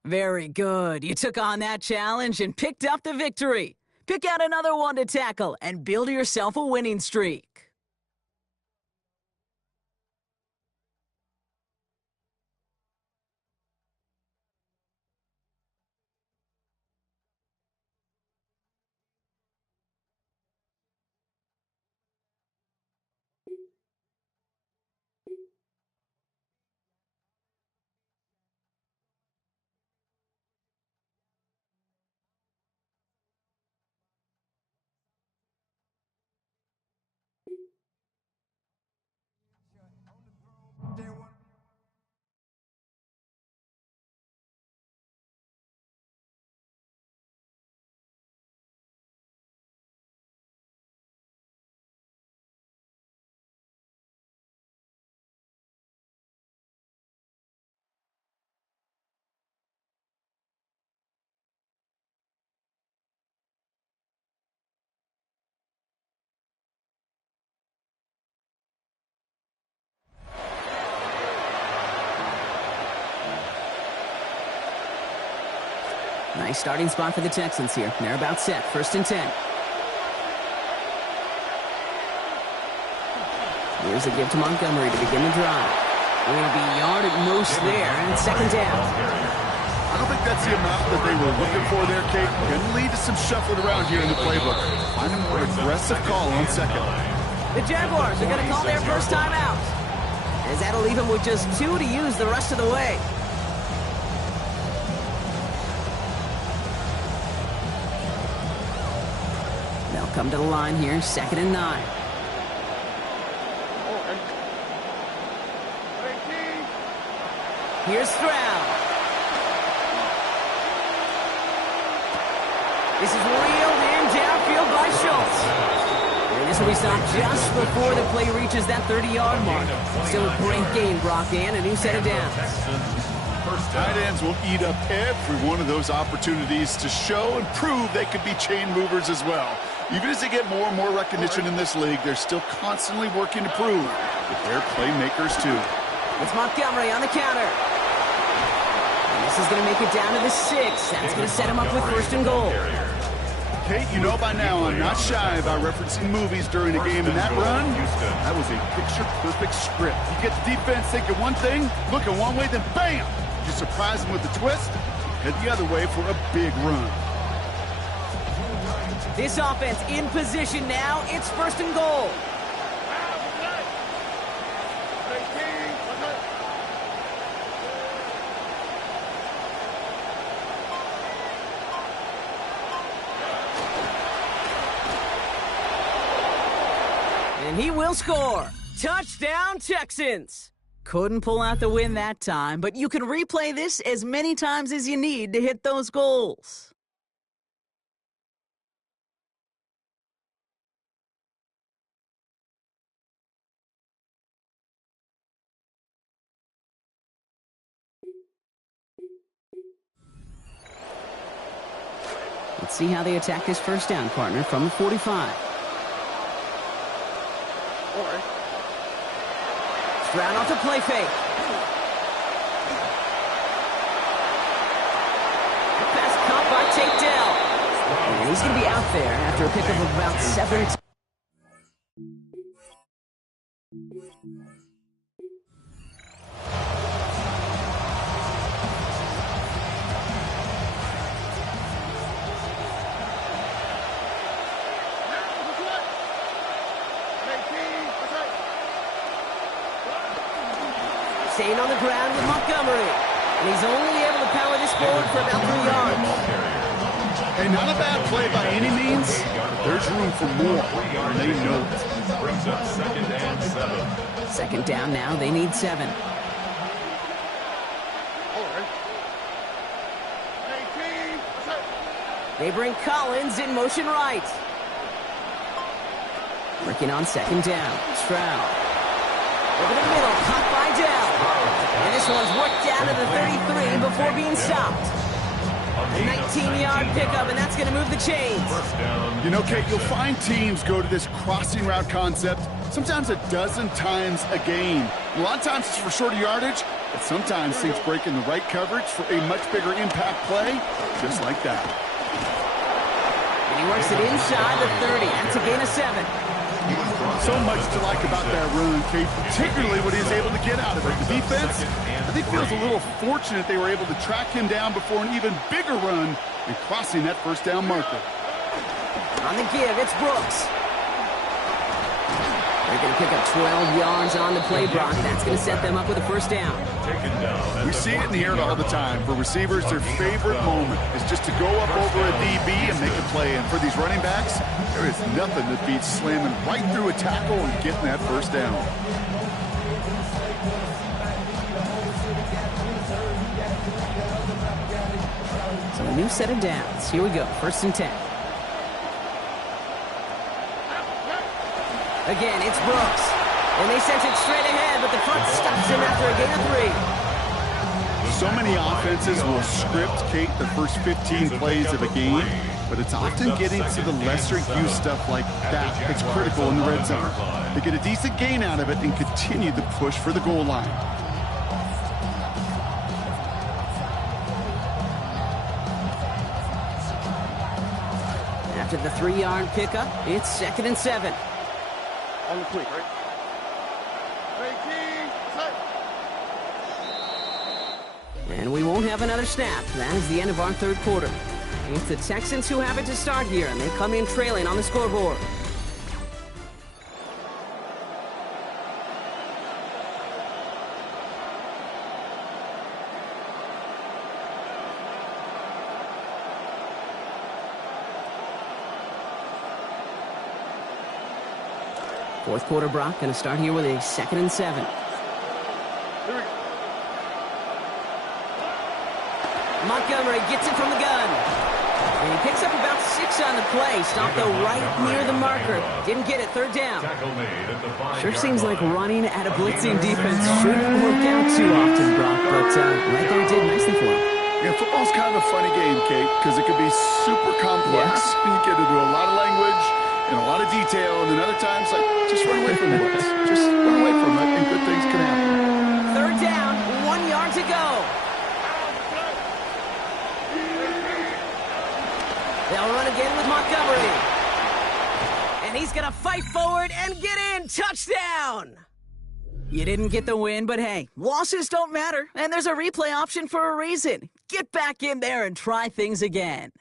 Very good. You took on that challenge and picked up the victory. Pick out another one to tackle and build yourself a winning streak. Nice starting spot for the Texans here. They're about set. First and 10. Here's a give to Montgomery to begin the drive. Will be yard at most there, and it's second down. I don't think that's the amount that they were looking for there, Kate. Can lead to some shuffling around here in the playbook. Find a more aggressive call on second. The Jaguars are going to call their first time out, as that'll leave them with just 2 to use the rest of the way. They'll come to the line here, second and 9. Here's Stroud. This is reeled in downfield by Schultz. And this will be stopped just before the play reaches that 30-yard mark. Still a great game, Brock, and a new set of downs. Tight ends will eat up every one of those opportunities to show and prove they could be chain movers as well. Even as they get more and more recognition in this league, they're still constantly working to prove that they're playmakers too. It's Montgomery on the counter. And this is going to make it down to the 6. That's going to set him up with first and goal. Kate, you know by now I'm not shy about referencing movies during a game, and that run, that was a picture-perfect script. You get the defense thinking one thing, looking one way, then bam! You surprise them with a twist, head the other way for a big run. This offense in position now. It's first and goal. And he will score. Touchdown, Texans. Couldn't pull out the win that time, but you can replay this as many times as you need to hit those goals. see how they attack this first down, partner, from the 45. Stroud off the play fake. The pass caught by Tate Dell. And he's going to be out there after a pickup of about 7. Staying on the ground with Montgomery. And he's only able to power this forward for about 3 yards. Hey, not a bad play by any means. There's room for more, and they know it. Brings up 2nd and 7. Second down now. They need 7. They bring Collins in motion right. Working on 2nd down. Stroud. Over the middle, caught by Dell. And this one's worked down to the 33 before being stopped. A 19-yard pickup, and that's going to move the chains. You know, Kate, you'll find teams go to this crossing route concept sometimes a dozen times a game. A lot of times it's for shorter yardage, but sometimes things break in the right coverage for a much bigger impact play, just like that. And he works it inside the 30. That's a gain of 7. So much to like about that run, Kate, particularly what he was able to get out of it. The defense, I think, feels a little fortunate they were able to track him down before an even bigger run and crossing that first down marker. On the give, it's Brooks. They're going to pick up 12 yards on the play, Brock. That's going to set them up with a first down. We see it in the air all the time. For receivers, their favorite moment is just to go up over a DB and make a play. And for these running backs, there is nothing that beats slamming right through a tackle and getting that first down. So a new set of downs. Here we go. 1st and 10. Again, it's Brooks. And they sent it straight ahead, but the front stops him after a gain of 3. So many offenses will script, Kate, the first 15 plays of a game, but it's often getting to the lesser-used stuff like that that's critical in the red zone. They get a decent gain out of it and continue the push for the goal line. After the 3-yard pickup, it's 2nd and 7. On the quick, right? And we won't have another snap. That is the end of our 3rd quarter. It's the Texans who have it to start here, and they come in trailing on the scoreboard. Fourth quarter, Brock, going to start here with a 2nd and 7. Montgomery gets it from the gun. And he picks up about 6 on the play. Stopped though right near the marker. Didn't get it. 3rd down. Sure seems like running at a blitzing defense shouldn't work out too often, Brock. But right there it did nicely for him. Yeah, football's kind of a funny game, Kate, because it can be super complex. Yeah. You get into a lot of language and a lot of detail, and then other times, like, just run away from the blitz. Just run away from it, and good things can happen. 3rd down, 1 yard to go. They'll run again with Montgomery. And he's going to fight forward and get in. Touchdown! You didn't get the win, but hey, losses don't matter. And there's a replay option for a reason. Get back in there and try things again.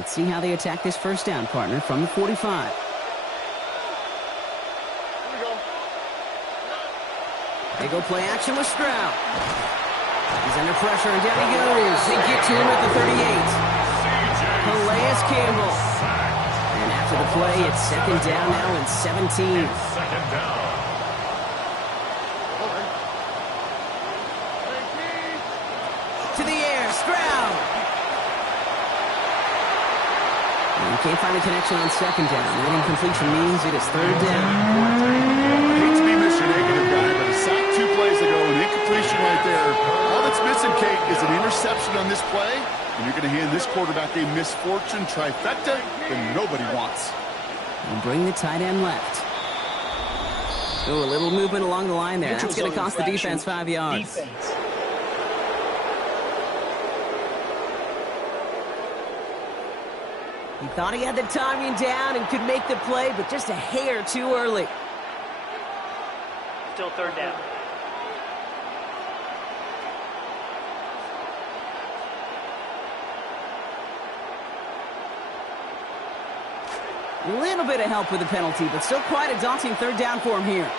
Let's see how they attack this first down, partner, from the 45. They go play action with Stroud. He's under pressure, and down he goes. They get to him at the 38. Calais Campbell. And after the play, it's second down now and 17. Second down. To the air, Stroud. And you can't find a connection on second down. That incompletion means it is third down. I hate to be Mr. Negative guy, but a sack 2 plays ago, an incompletion right there. All that's missing, Kate, is an interception on this play, and you're going to hand this quarterback a misfortune trifecta that nobody wants. And bring the tight end left. Oh, a little movement along the line there. That's going to cost the defense 5 yards. He thought he had the timing down and could make the play, but just a hair too early. Still third down. A little bit of help with the penalty, but still quite a daunting third down for him here.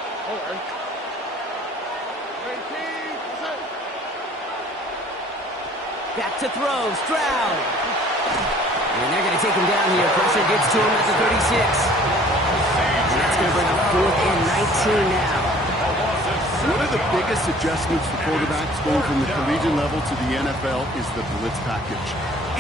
Back to throw, Stroud. And they're going to take him down here. Pressure gets to him at the 36. And that's going to bring up 4th and 19 now. One of the biggest adjustments for quarterbacks going from the collegiate level to the NFL is the blitz package.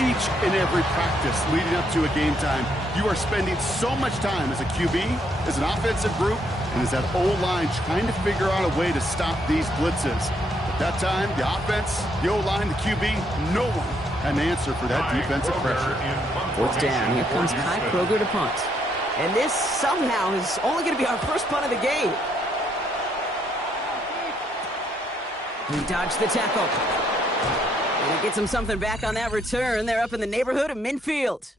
Each and every practice leading up to a game time, you are spending so much time as a QB, as an offensive group, and as that O-line trying to figure out a way to stop these blitzes. At that time, the offense, the O-line, the QB, no one had an answer for that defensive pressure. 4th down. Here comes Kai Kroger to punt. And this somehow is only going to be our first punt of the game. He dodged the tackle. And he gets him something back on that return. They're up in the neighborhood of midfield.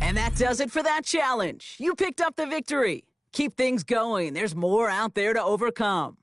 And that does it for that challenge. You picked up the victory. Keep things going. There's more out there to overcome.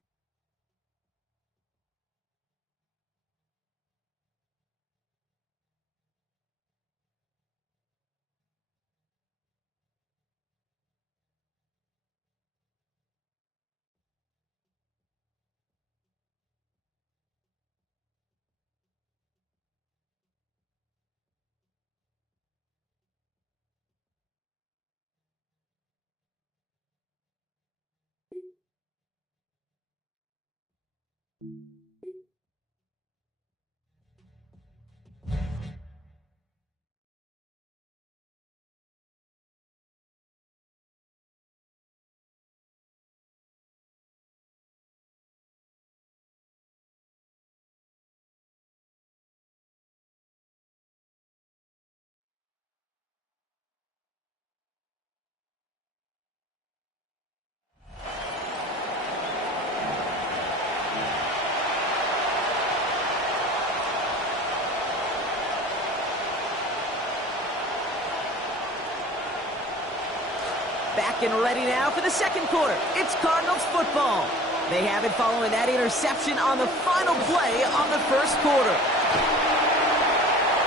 Back and ready now for the second quarter. It's Cardinals football. They have it following that interception on the final play on the first quarter.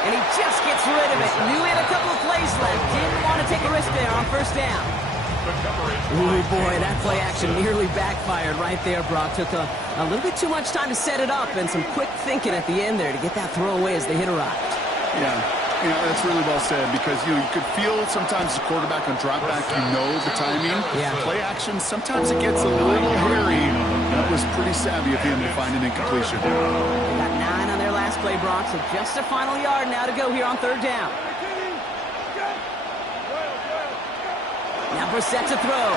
And he just gets rid of it. Knew he had a couple of plays left. Didn't want to take a risk there on first down. Ooh, boy, that play action nearly backfired right there, Brock. Took a little bit too much time to set it up and some quick thinking at the end there to get that throw away as the hit arrived. Yeah, that's really well said because, you could feel sometimes the quarterback on drop back, the timing. Yeah. Play action, sometimes it gets a little hairy. That was pretty savvy of him to find an incompletion. They got 9 on their last play, Brock, so just a final yard now to go here on third down. Now Brissett to throw.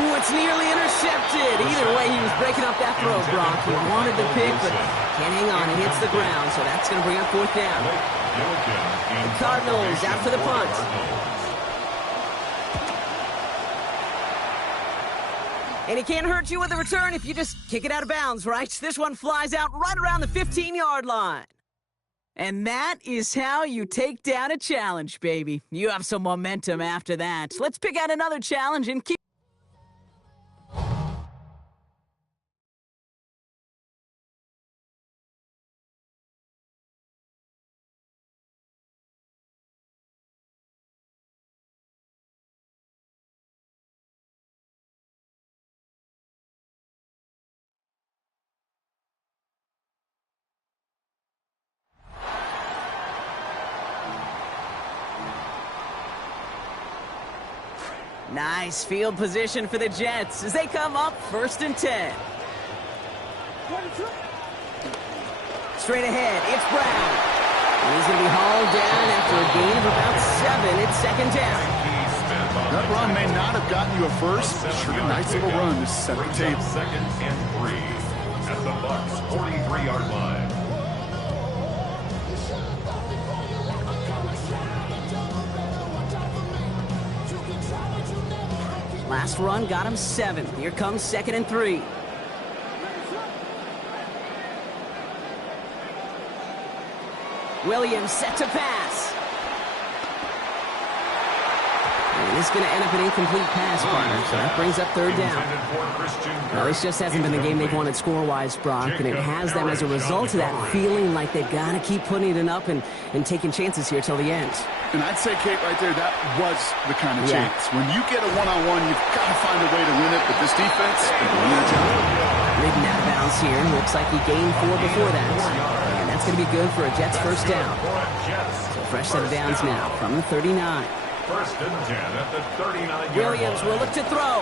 Oh, it's nearly intercepted. Either way, he was breaking up that throw, Brock. He wanted the pick, but can't hang on. It hits the ground, so that's going to bring up fourth down. The Cardinals out for the punt. And he can't hurt you with a return if you just kick it out of bounds, right? This one flies out right around the 15-yard line. And that is how you take down a challenge, baby. You have some momentum after that. Let's pick out another challenge and keep Nice field position for the Jets as they come up 1st and 10. Straight ahead, it's Brown. And he's going to be hauled down after a gain of about 7. It's 2nd down. That run may not have gotten you a first, but sure a nice little run to set the table. 2nd and 3 at the Bucs' 43-yard line. Last run got him 7. Here comes 2nd and 3. Williams set to pass. And this is going to end up an incomplete pass, partner. So that brings up 3rd down. Well, this just hasn't been the game they've wanted score-wise, Brock, and it has them as a result of that feeling like they've got to keep putting it up and taking chances here till the end. And I'd say, Kate, right there, that was the kind of chance. When you get a one-on-one, you've got to find a way to win it, but this defense, they're doing their job. Ridden out of bounds here. Looks like he gained 4 before that. And that's going to be good for a Jets 1st down. So fresh set of downs now from the 39. 1st and 10 at the 39-yard Williams will look to throw.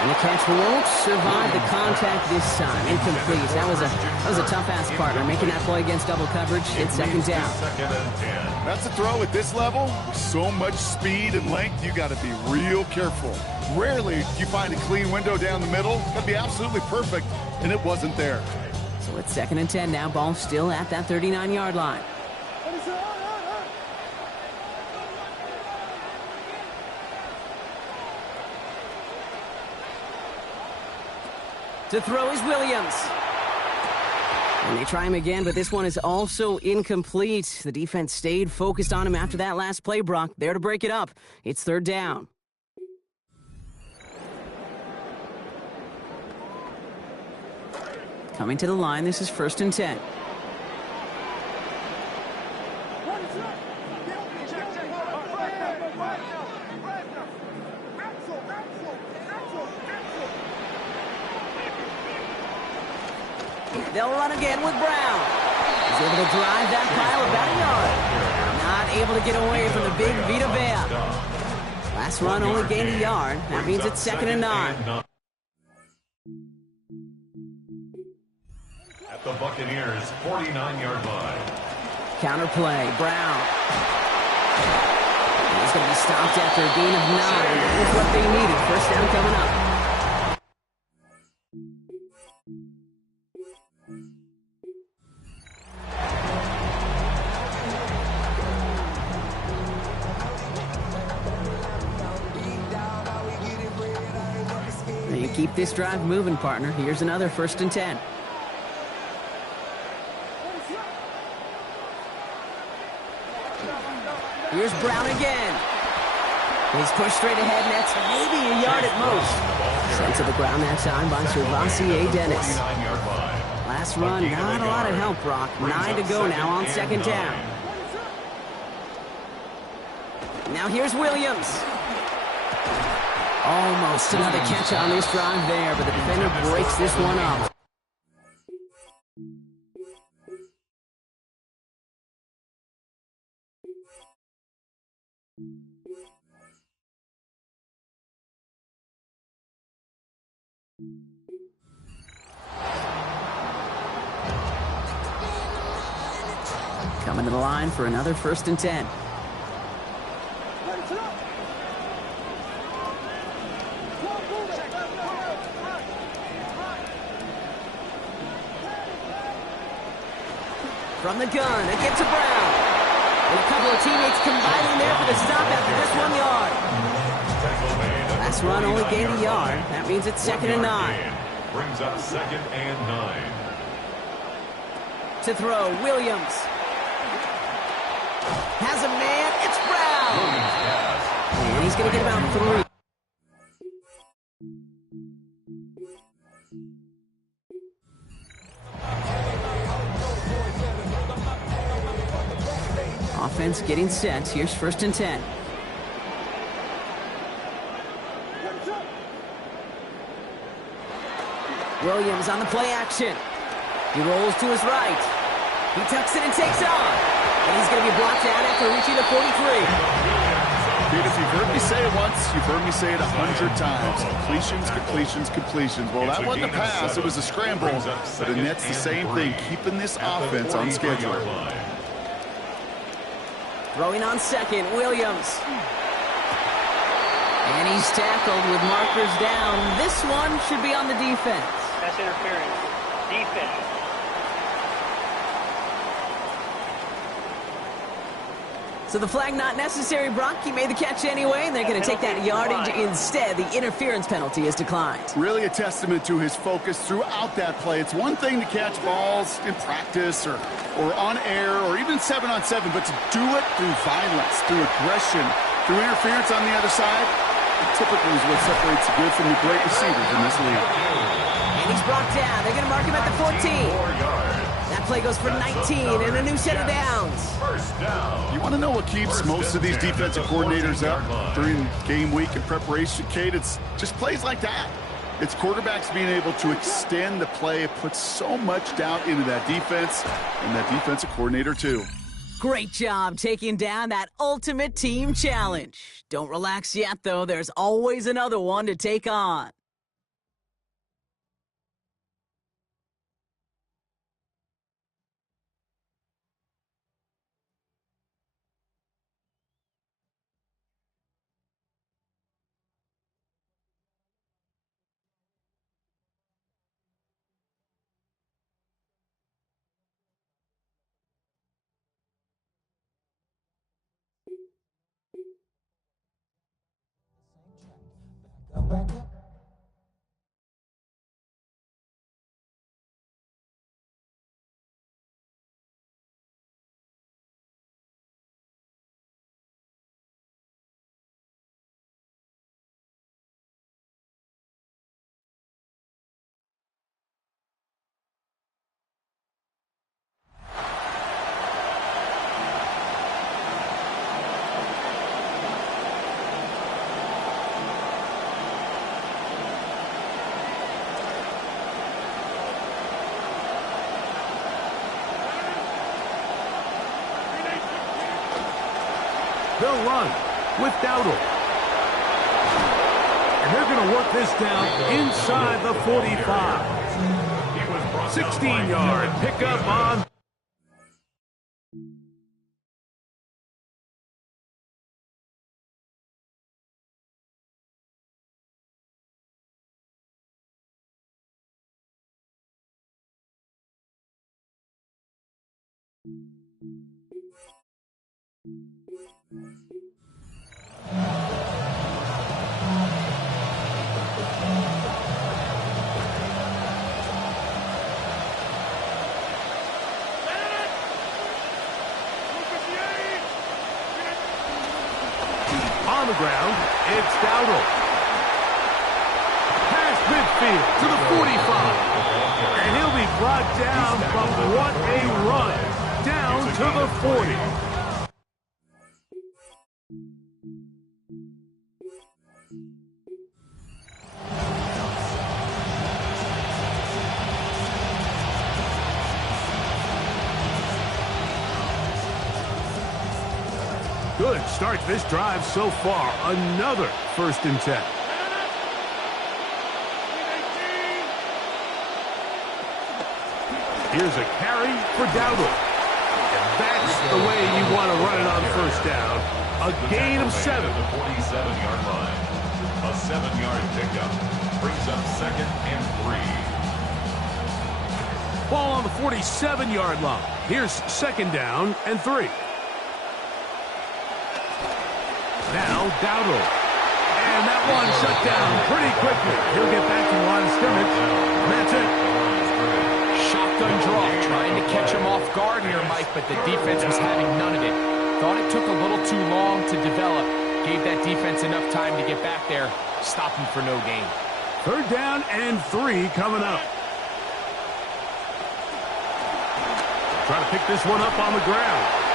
And the catch won't survive the contact this time. Incomplete. That was a tough-ass partner. Making that play against double coverage. It's 2nd down. 2nd and 10. That's a throw at this level. With so much speed and length, you got to be real careful. Rarely do you find a clean window down the middle. That'd be absolutely perfect, and it wasn't there. So it's 2nd and 10 now. Ball still at that 39-yard line. To throw is Williams. And they try him again, but this one is also incomplete. The defense stayed focused on him after that last play, Brock. There to break it up. It's 3rd down. Coming to the line, this is 1st and 10. They'll run again with Brown. He's able to drive that pile about a yard. Not able to get away from the big Vita Vea. Last run only gained a yard. That means it's 2nd and 9. At the Buccaneers' 49-yard line. Counter play, Brown. He's going to be stopped after a gain of 9. That's what they needed. 1st down coming up. You keep this drive moving, partner. Here's another 1st and 10. Here's Brown again. He's pushed straight ahead, and that's maybe a yard at most. Sent to the ground that time by Servassier Dennis. Last run, not a lot of help, Brock. 9 to go now on 2nd down. Now here's Williams. Almost another catch on this drive there, but the defender breaks this one up. Coming to the line for another 1st and 10. From the gun, it gets to Brown. And a couple of teammates combining there for the stop after this 1 yard. Last run only gained a yard. That means it's 2nd and 9. Brings up 2nd and 9. To throw, Williams. Has a man, it's Brown. And he's going to get about 3. Offense getting set. Here's 1st and 10. Williams on the play action. He rolls to his right. He tucks it and takes off. And he's going to be blocked out after reaching the 43. Kid, if you've heard me say it once, you've heard me say it 100 times. Completions, completions, completions. Well, that wasn't a pass. It was a scramble. But the net's the same thing, keeping this offense on schedule. Throwing on second, Williams. And he's tackled with markers down. This one should be on the defense. Pass interference. Defense. So the flag not necessary, Brock. He made the catch anyway, and they're going to take that yardage instead. The interference penalty is declined. Really a testament to his focus throughout that play. It's one thing to catch balls in practice or on air or even 7-on-7, but to do it through violence, through aggression, through interference on the other side, it typically is what separates the good from the great receivers in this league. And he's brought down. They're going to mark him at the 14. That play goes for 19 and a new set of downs. First down. You want to know what keeps most of these defensive coordinators up during game week and preparation, Kate? It's just plays like that. It's quarterbacks being able to extend the play. It puts so much doubt into that defense and that defensive coordinator too. Great job taking down that ultimate team challenge. Don't relax yet, though. There's always another one to take on. They'll run with Dowdle. And they're going to work this down inside the 45. 16-yard pickup on. On the ground, it's Dowdle. Past midfield to the 45. And he'll be brought down from what a run. Down to the 40. Good start to this drive so far. Another 1st and 10. Here's a carry for Dowdle. And that's the way you want to run it on 1st down. A gain of 7. The 47-yard line. A 7-yard pickup brings up 2nd and 3. Ball on the 47-yard line. Here's 2nd down and 3. Now Dowdle. And that one shut down pretty quickly. He'll get back to the line of scrimmage. And that's it. Shotgun draw, trying to catch him off guard here, Mike, but the defense was having none of it. Thought it took a little too long to develop. Gave that defense enough time to get back there. Stop him for no gain. 3rd down and 3 coming up. Trying to pick this one up on the ground.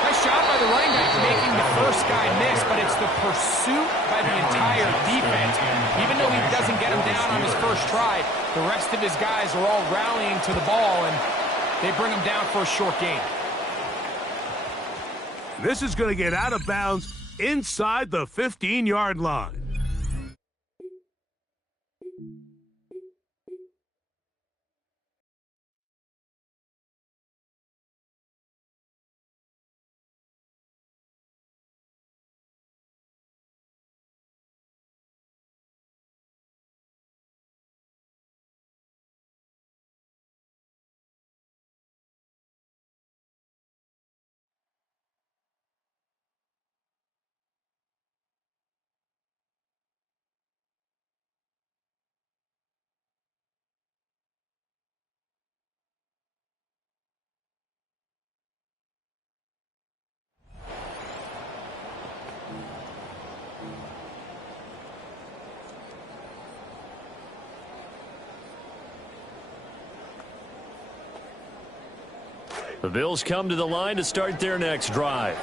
Nice job by the running back making the first guy miss, but it's the pursuit by the entire defense. Even though he doesn't get him down on his first try, the rest of his guys are all rallying to the ball, and they bring him down for a short gain. This is going to get out of bounds inside the 15-yard line. The Bills come to the line to start their next drive.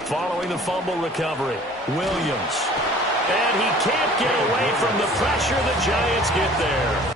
Following the fumble recovery, Williams. And he can't get away from the pressure. The Giants get there.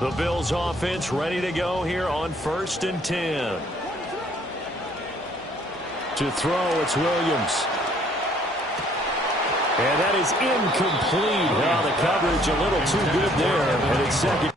The Bills offense ready to go here on 1st and 10. To throw, it's Williams. And that is incomplete. Now the coverage a little too good there. And it's second.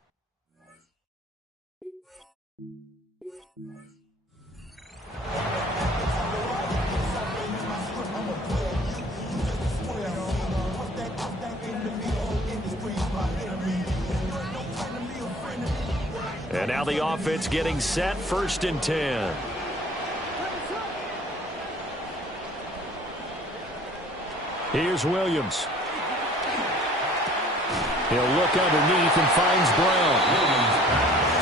And now the offense getting set, 1st and 10. Here's Williams. He'll look underneath and finds Brown.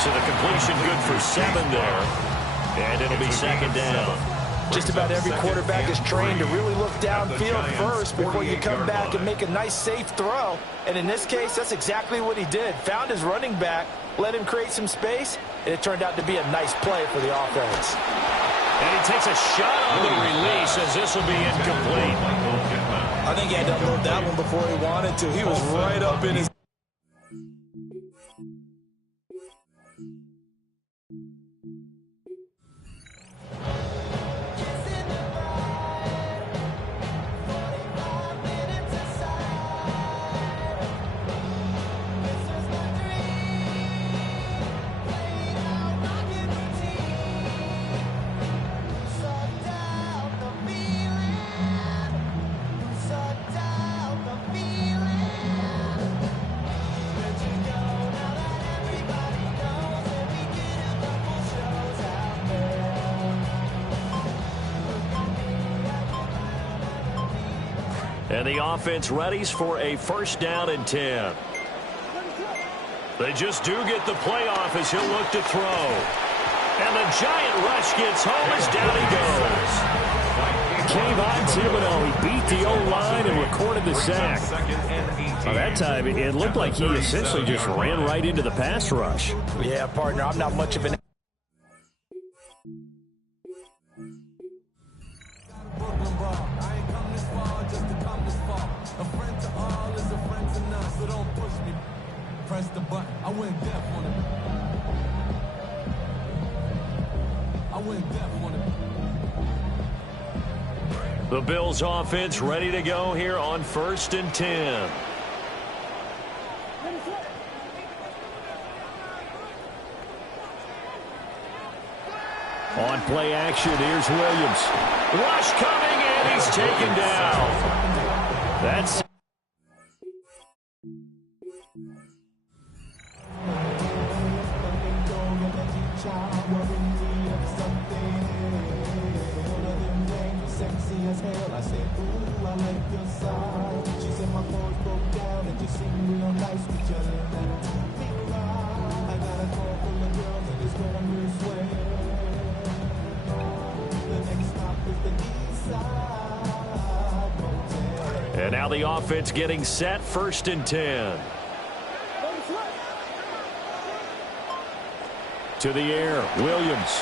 So the completion good for 7 there. And it'll be 2nd down. Just about every quarterback is trained to really look downfield first before you come back and make a nice, safe throw. And in this case, that's exactly what he did. Found his running back, let him create some space, and it turned out to be a nice play for the offense. And he takes a shot on the release as this will be incomplete. I think he had to unload that one before he wanted to. He was right up in his... And the offense readies for a 1st down and 10. They just do get the playoff as he'll look to throw. And the giant rush gets home as down he goes. Kayvon Thibodeau, he beat the O-line and recorded the sack. By that time, it looked like he essentially just ran right into the pass rush. Yeah, partner, I'm not much of an... Press the button. I went deaf on it. I went deaf on it. The Bills offense ready to go here on 1st and 10. On play action, here's Williams. Rush coming, and he's taken down. That's... And now the offense getting set, 1st and 10. To the air, Williams.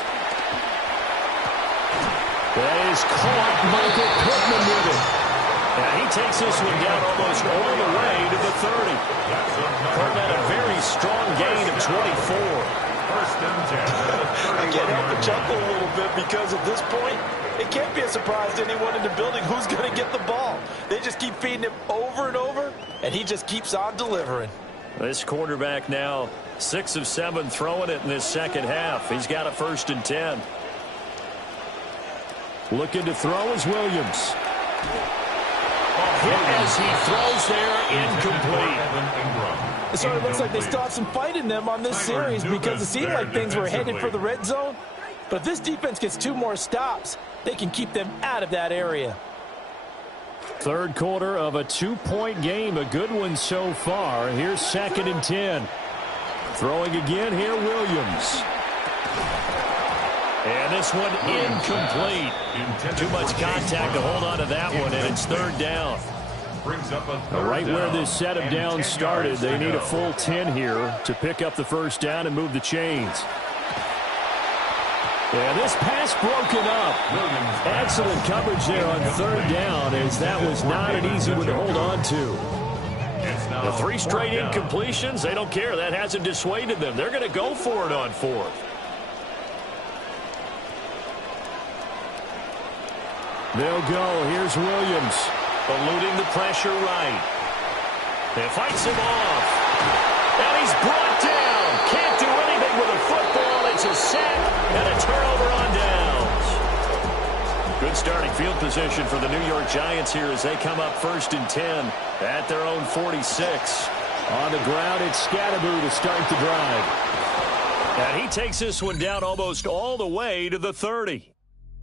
That is caught. Michael Pittman with it. And he takes this one down almost all the way to the 30. Heard that a very strong gain of 24. 1st and 10. I can't help but chuckle a little bit because at this point, it can't be a surprise to anyone in the building who's going to get the ball. They just keep feeding him over and over, and he just keeps on delivering. This quarterback now 6 of 7 throwing it in this second half. He's got a 1st and 10. Looking to throw is Williams. Hit as he throws there, incomplete. It sort of looks like they still have some fight in them on this series because it seemed like things were headed for the red zone. But if this defense gets 2 more stops, they can keep them out of that area. 3rd quarter of a 2-point game, a good one so far. Here's 2nd and 10. Throwing again here, Williams. And this one incomplete. Too much contact to hold on to that one, and it's 3rd down. Right where this set of downs started, they need a full 10 here to pick up the 1st down and move the chains. And this pass broken up. Excellent coverage there on 3rd down, as that was not an easy one to hold on to. The 3 straight incompletions, they don't care. That hasn't dissuaded them. They're going to go for it on 4th. They'll go. Here's Williams. Eluding the pressure right. They fights him off. And he's brought down. Can't do anything with a football. It's a sack and a turnover on downs. Good starting field position for the New York Giants here as they come up 1st and 10 at their own 46. On the ground, it's Scatterboo to start the drive. And he takes this one down almost all the way to the 30.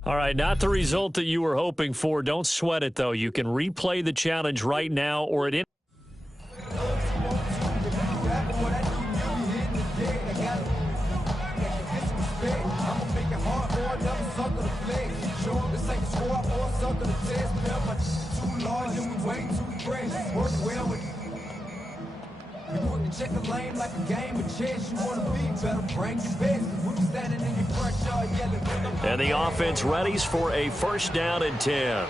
All right, not the result that you were hoping for. Don't sweat it, though. You can replay the challenge right now or at any. Check the lane like a game of chess. You want to be better, bring your best. We'll be standing in your front yard yelling. And the offense readies for a 1st down and 10.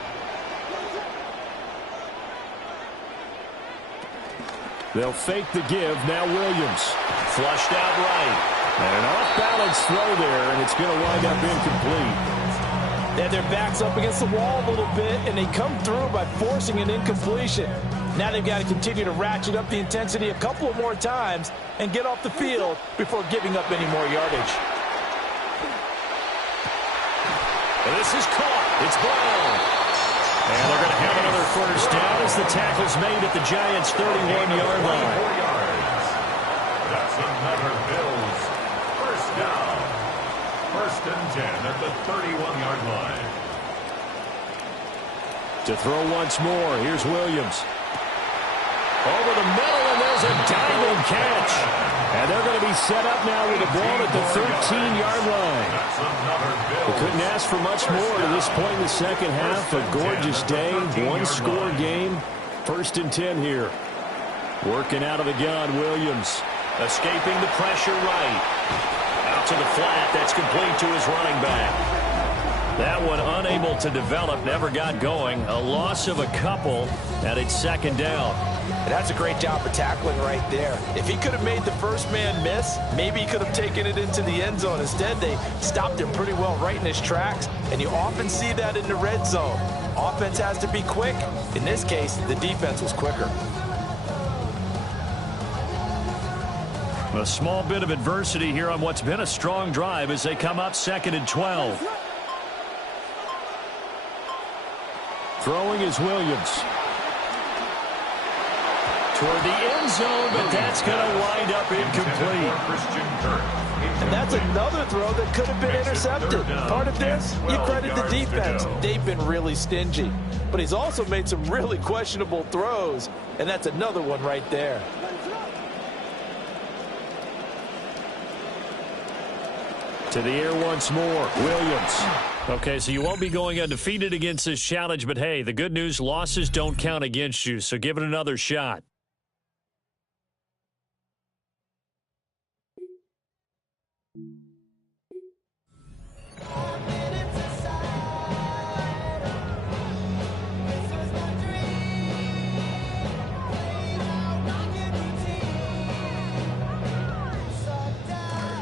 They'll fake the give. Now Williams. Flushed out right. And an off-balance throw there, and it's going to wind up incomplete. They had their backs up against the wall a little bit, and they come through by forcing an incompletion. Now they've got to continue to ratchet up the intensity a couple of more times and get off the field before giving up any more yardage. And this is caught. It's Brown. And they're going to have another 1st down as the tackle's made at the Giants' 31-yard line. That's another Bills 1st down. 1st and 10 at the 31-yard line. To throw once more, here's Williams. Over the middle, and there's a diving catch. And they're going to be set up now with the ball at the 13-yard line. They couldn't ask for much more to this point in the second half. A gorgeous day, 1-score game. 1st and 10 here. Working out of the gun, Williams. Escaping the pressure right. Out to the flat. That's complete to his running back. That one unable to develop, never got going. A loss of a couple, and it's 2nd down. And that's a great job of tackling right there. If he could have made the first man miss, maybe he could have taken it into the end zone. Instead, they stopped him pretty well right in his tracks, and you often see that in the red zone. Offense has to be quick. In this case, the defense was quicker. A small bit of adversity here on what's been a strong drive as they come up 2nd and 12. Throwing is Williams. Toward the end zone, but that's going to wind up incomplete. And that's another throw that could have been intercepted. Part of this, you credit the defense. They've been really stingy. But he's also made some really questionable throws, and that's another one right there. To the air once more. Williams. Okay, so you won't be going undefeated against this challenge, but hey, the good news, losses don't count against you, so give it another shot.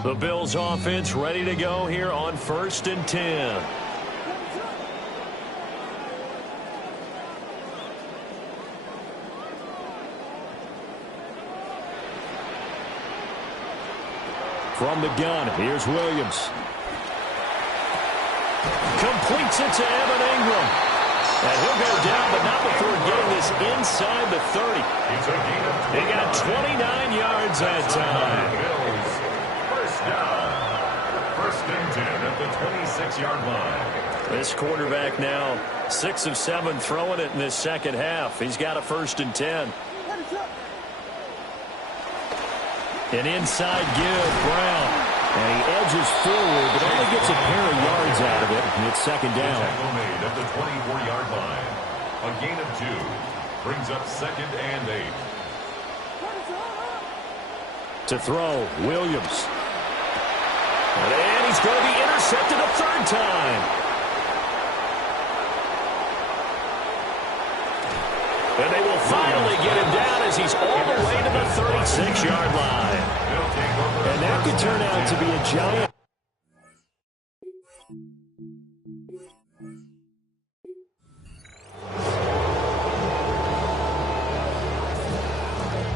The Bills offense ready to go here on 1st and 10. From the gun, here's Williams. Completes it to Evan Ingram. And he'll go down, but not before getting this inside the 30. He got 29 yards that time. First down. 1st and 10 at the 26-yard line. This quarterback now 6 of 7 throwing it in this second half. He's got a 1st and 10. An inside give, Brown. And he edges forward, but only gets a pair of yards out of it, and it's 2nd down. Tackle made at the 24-yard line. A gain of 2 brings up 2nd and 8. To throw, Williams. And he's going to be intercepted a 3rd time. And they will finally get him down as he's all the way to the 36-yard line. And that could turn out to be a giant.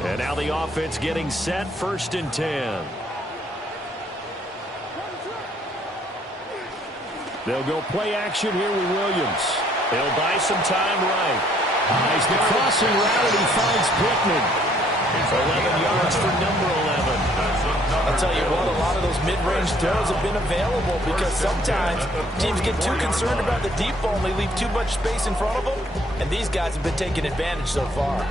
And now the offense getting set, 1st and 10. They'll go play action here with Williams. He'll buy some time right. He's the crossing route, and he finds Pittman. 11 yards for number 11. I'll tell you what, a lot of those mid-range throws have been available because sometimes teams get too concerned about the deep ball and they leave too much space in front of them, and these guys have been taking advantage so far.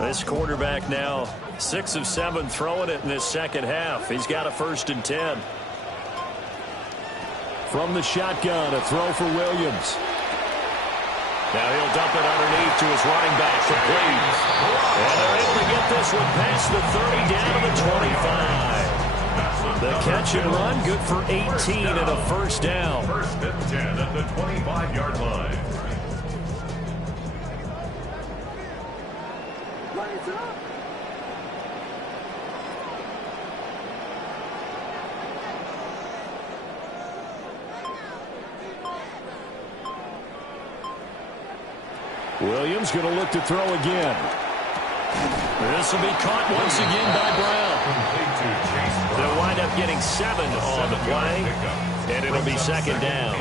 This quarterback now 6 of 7 throwing it in this second half. He's got a 1st and 10. From the shotgun, a throw for Williams. Now he'll dump it underneath to his running back, complete. And they're able to get this one past the 30 down to the 25. The catch and run, good for 18 and a 1st down. 1st and 10 at the 25-yard line. Williams going to look to throw again. This will be caught once again by Brown. They'll wind up getting 7 on the play, and it'll be 2nd down.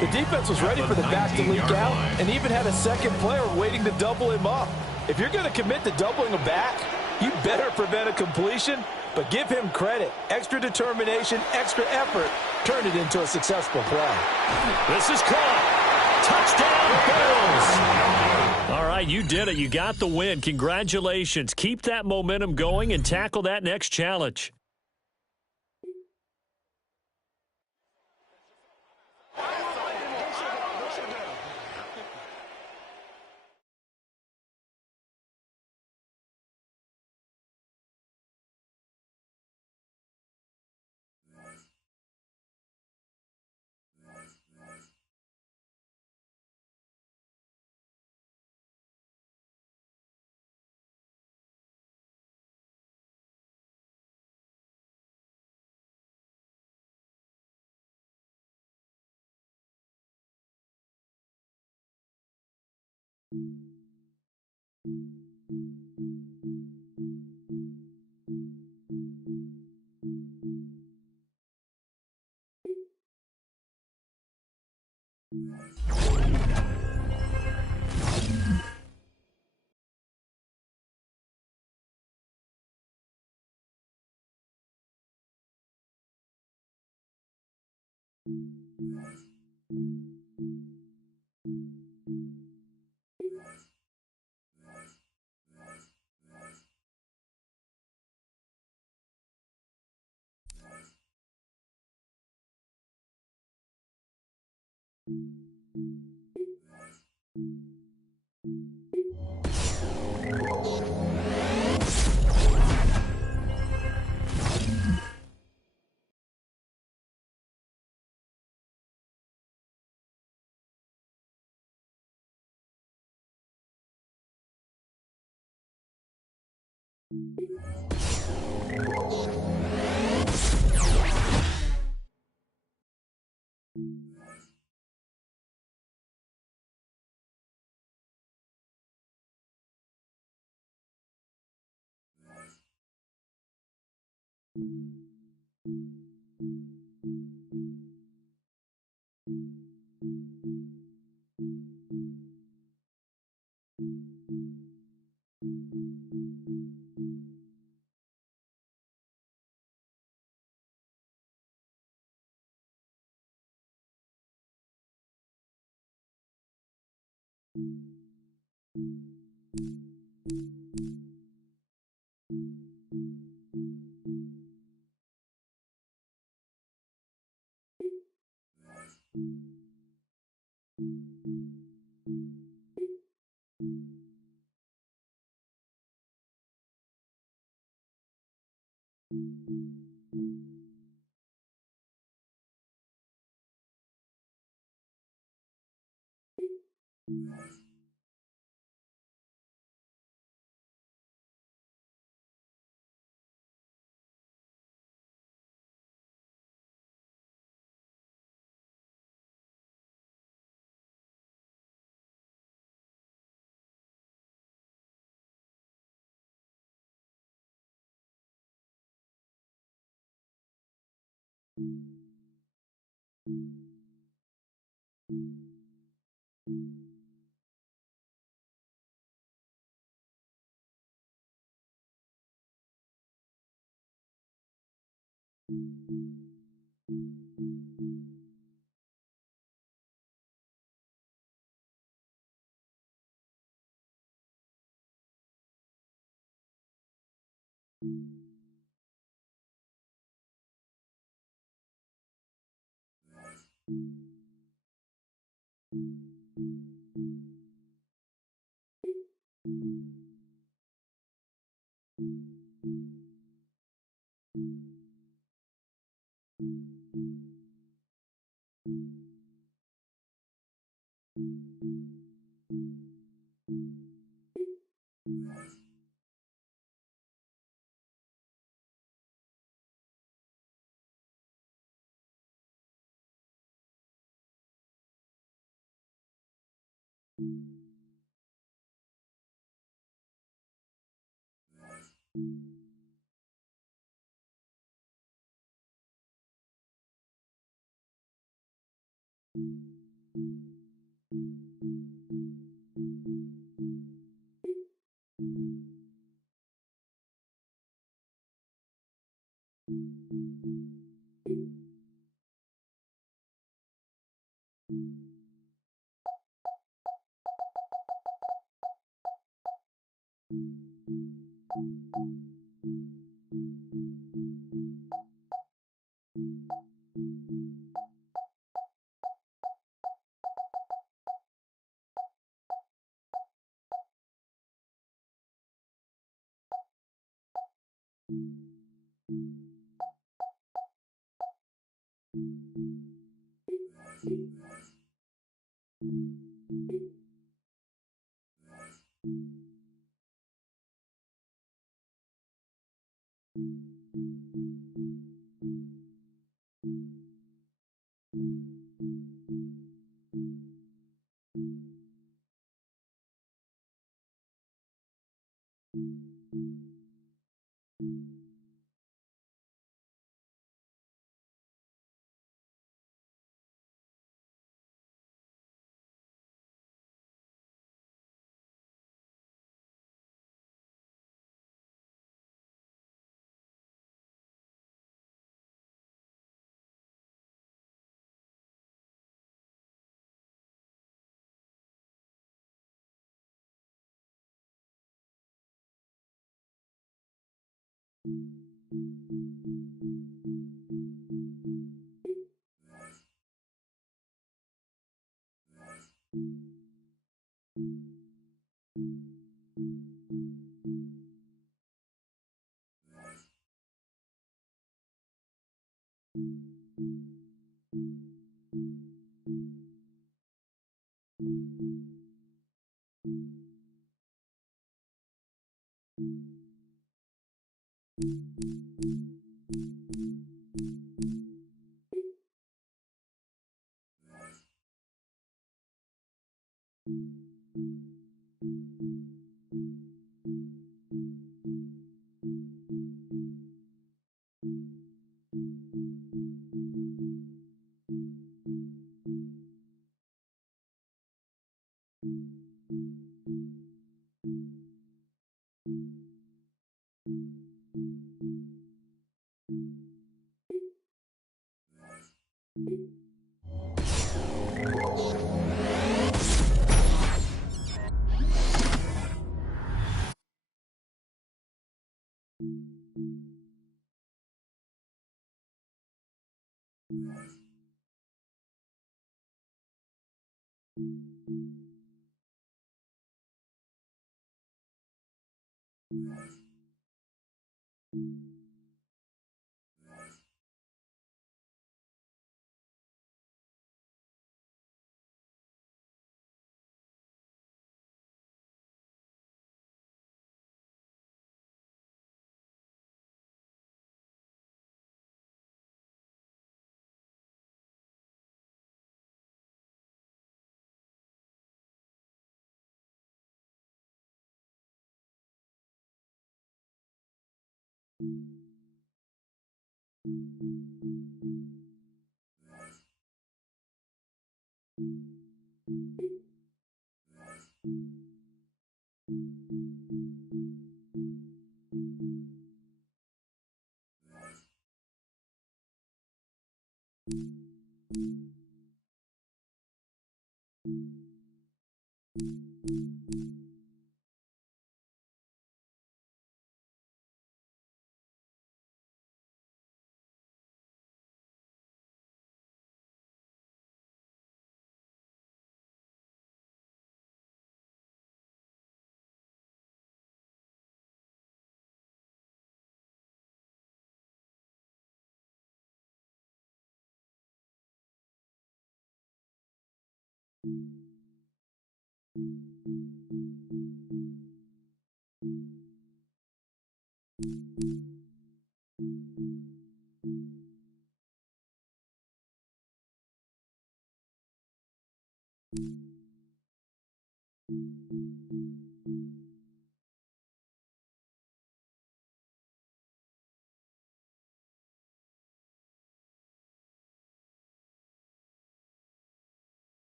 The defense was ready for the back to leak out and even had a second player waiting to double him up. If you're going to commit to doubling a back, you better prevent a completion, but give him credit. Extra determination, extra effort turned it into a successful play. This is caught. Touchdown, Bills. All right, you did it. You got the win. Congratulations. Keep that momentum going and tackle that next challenge.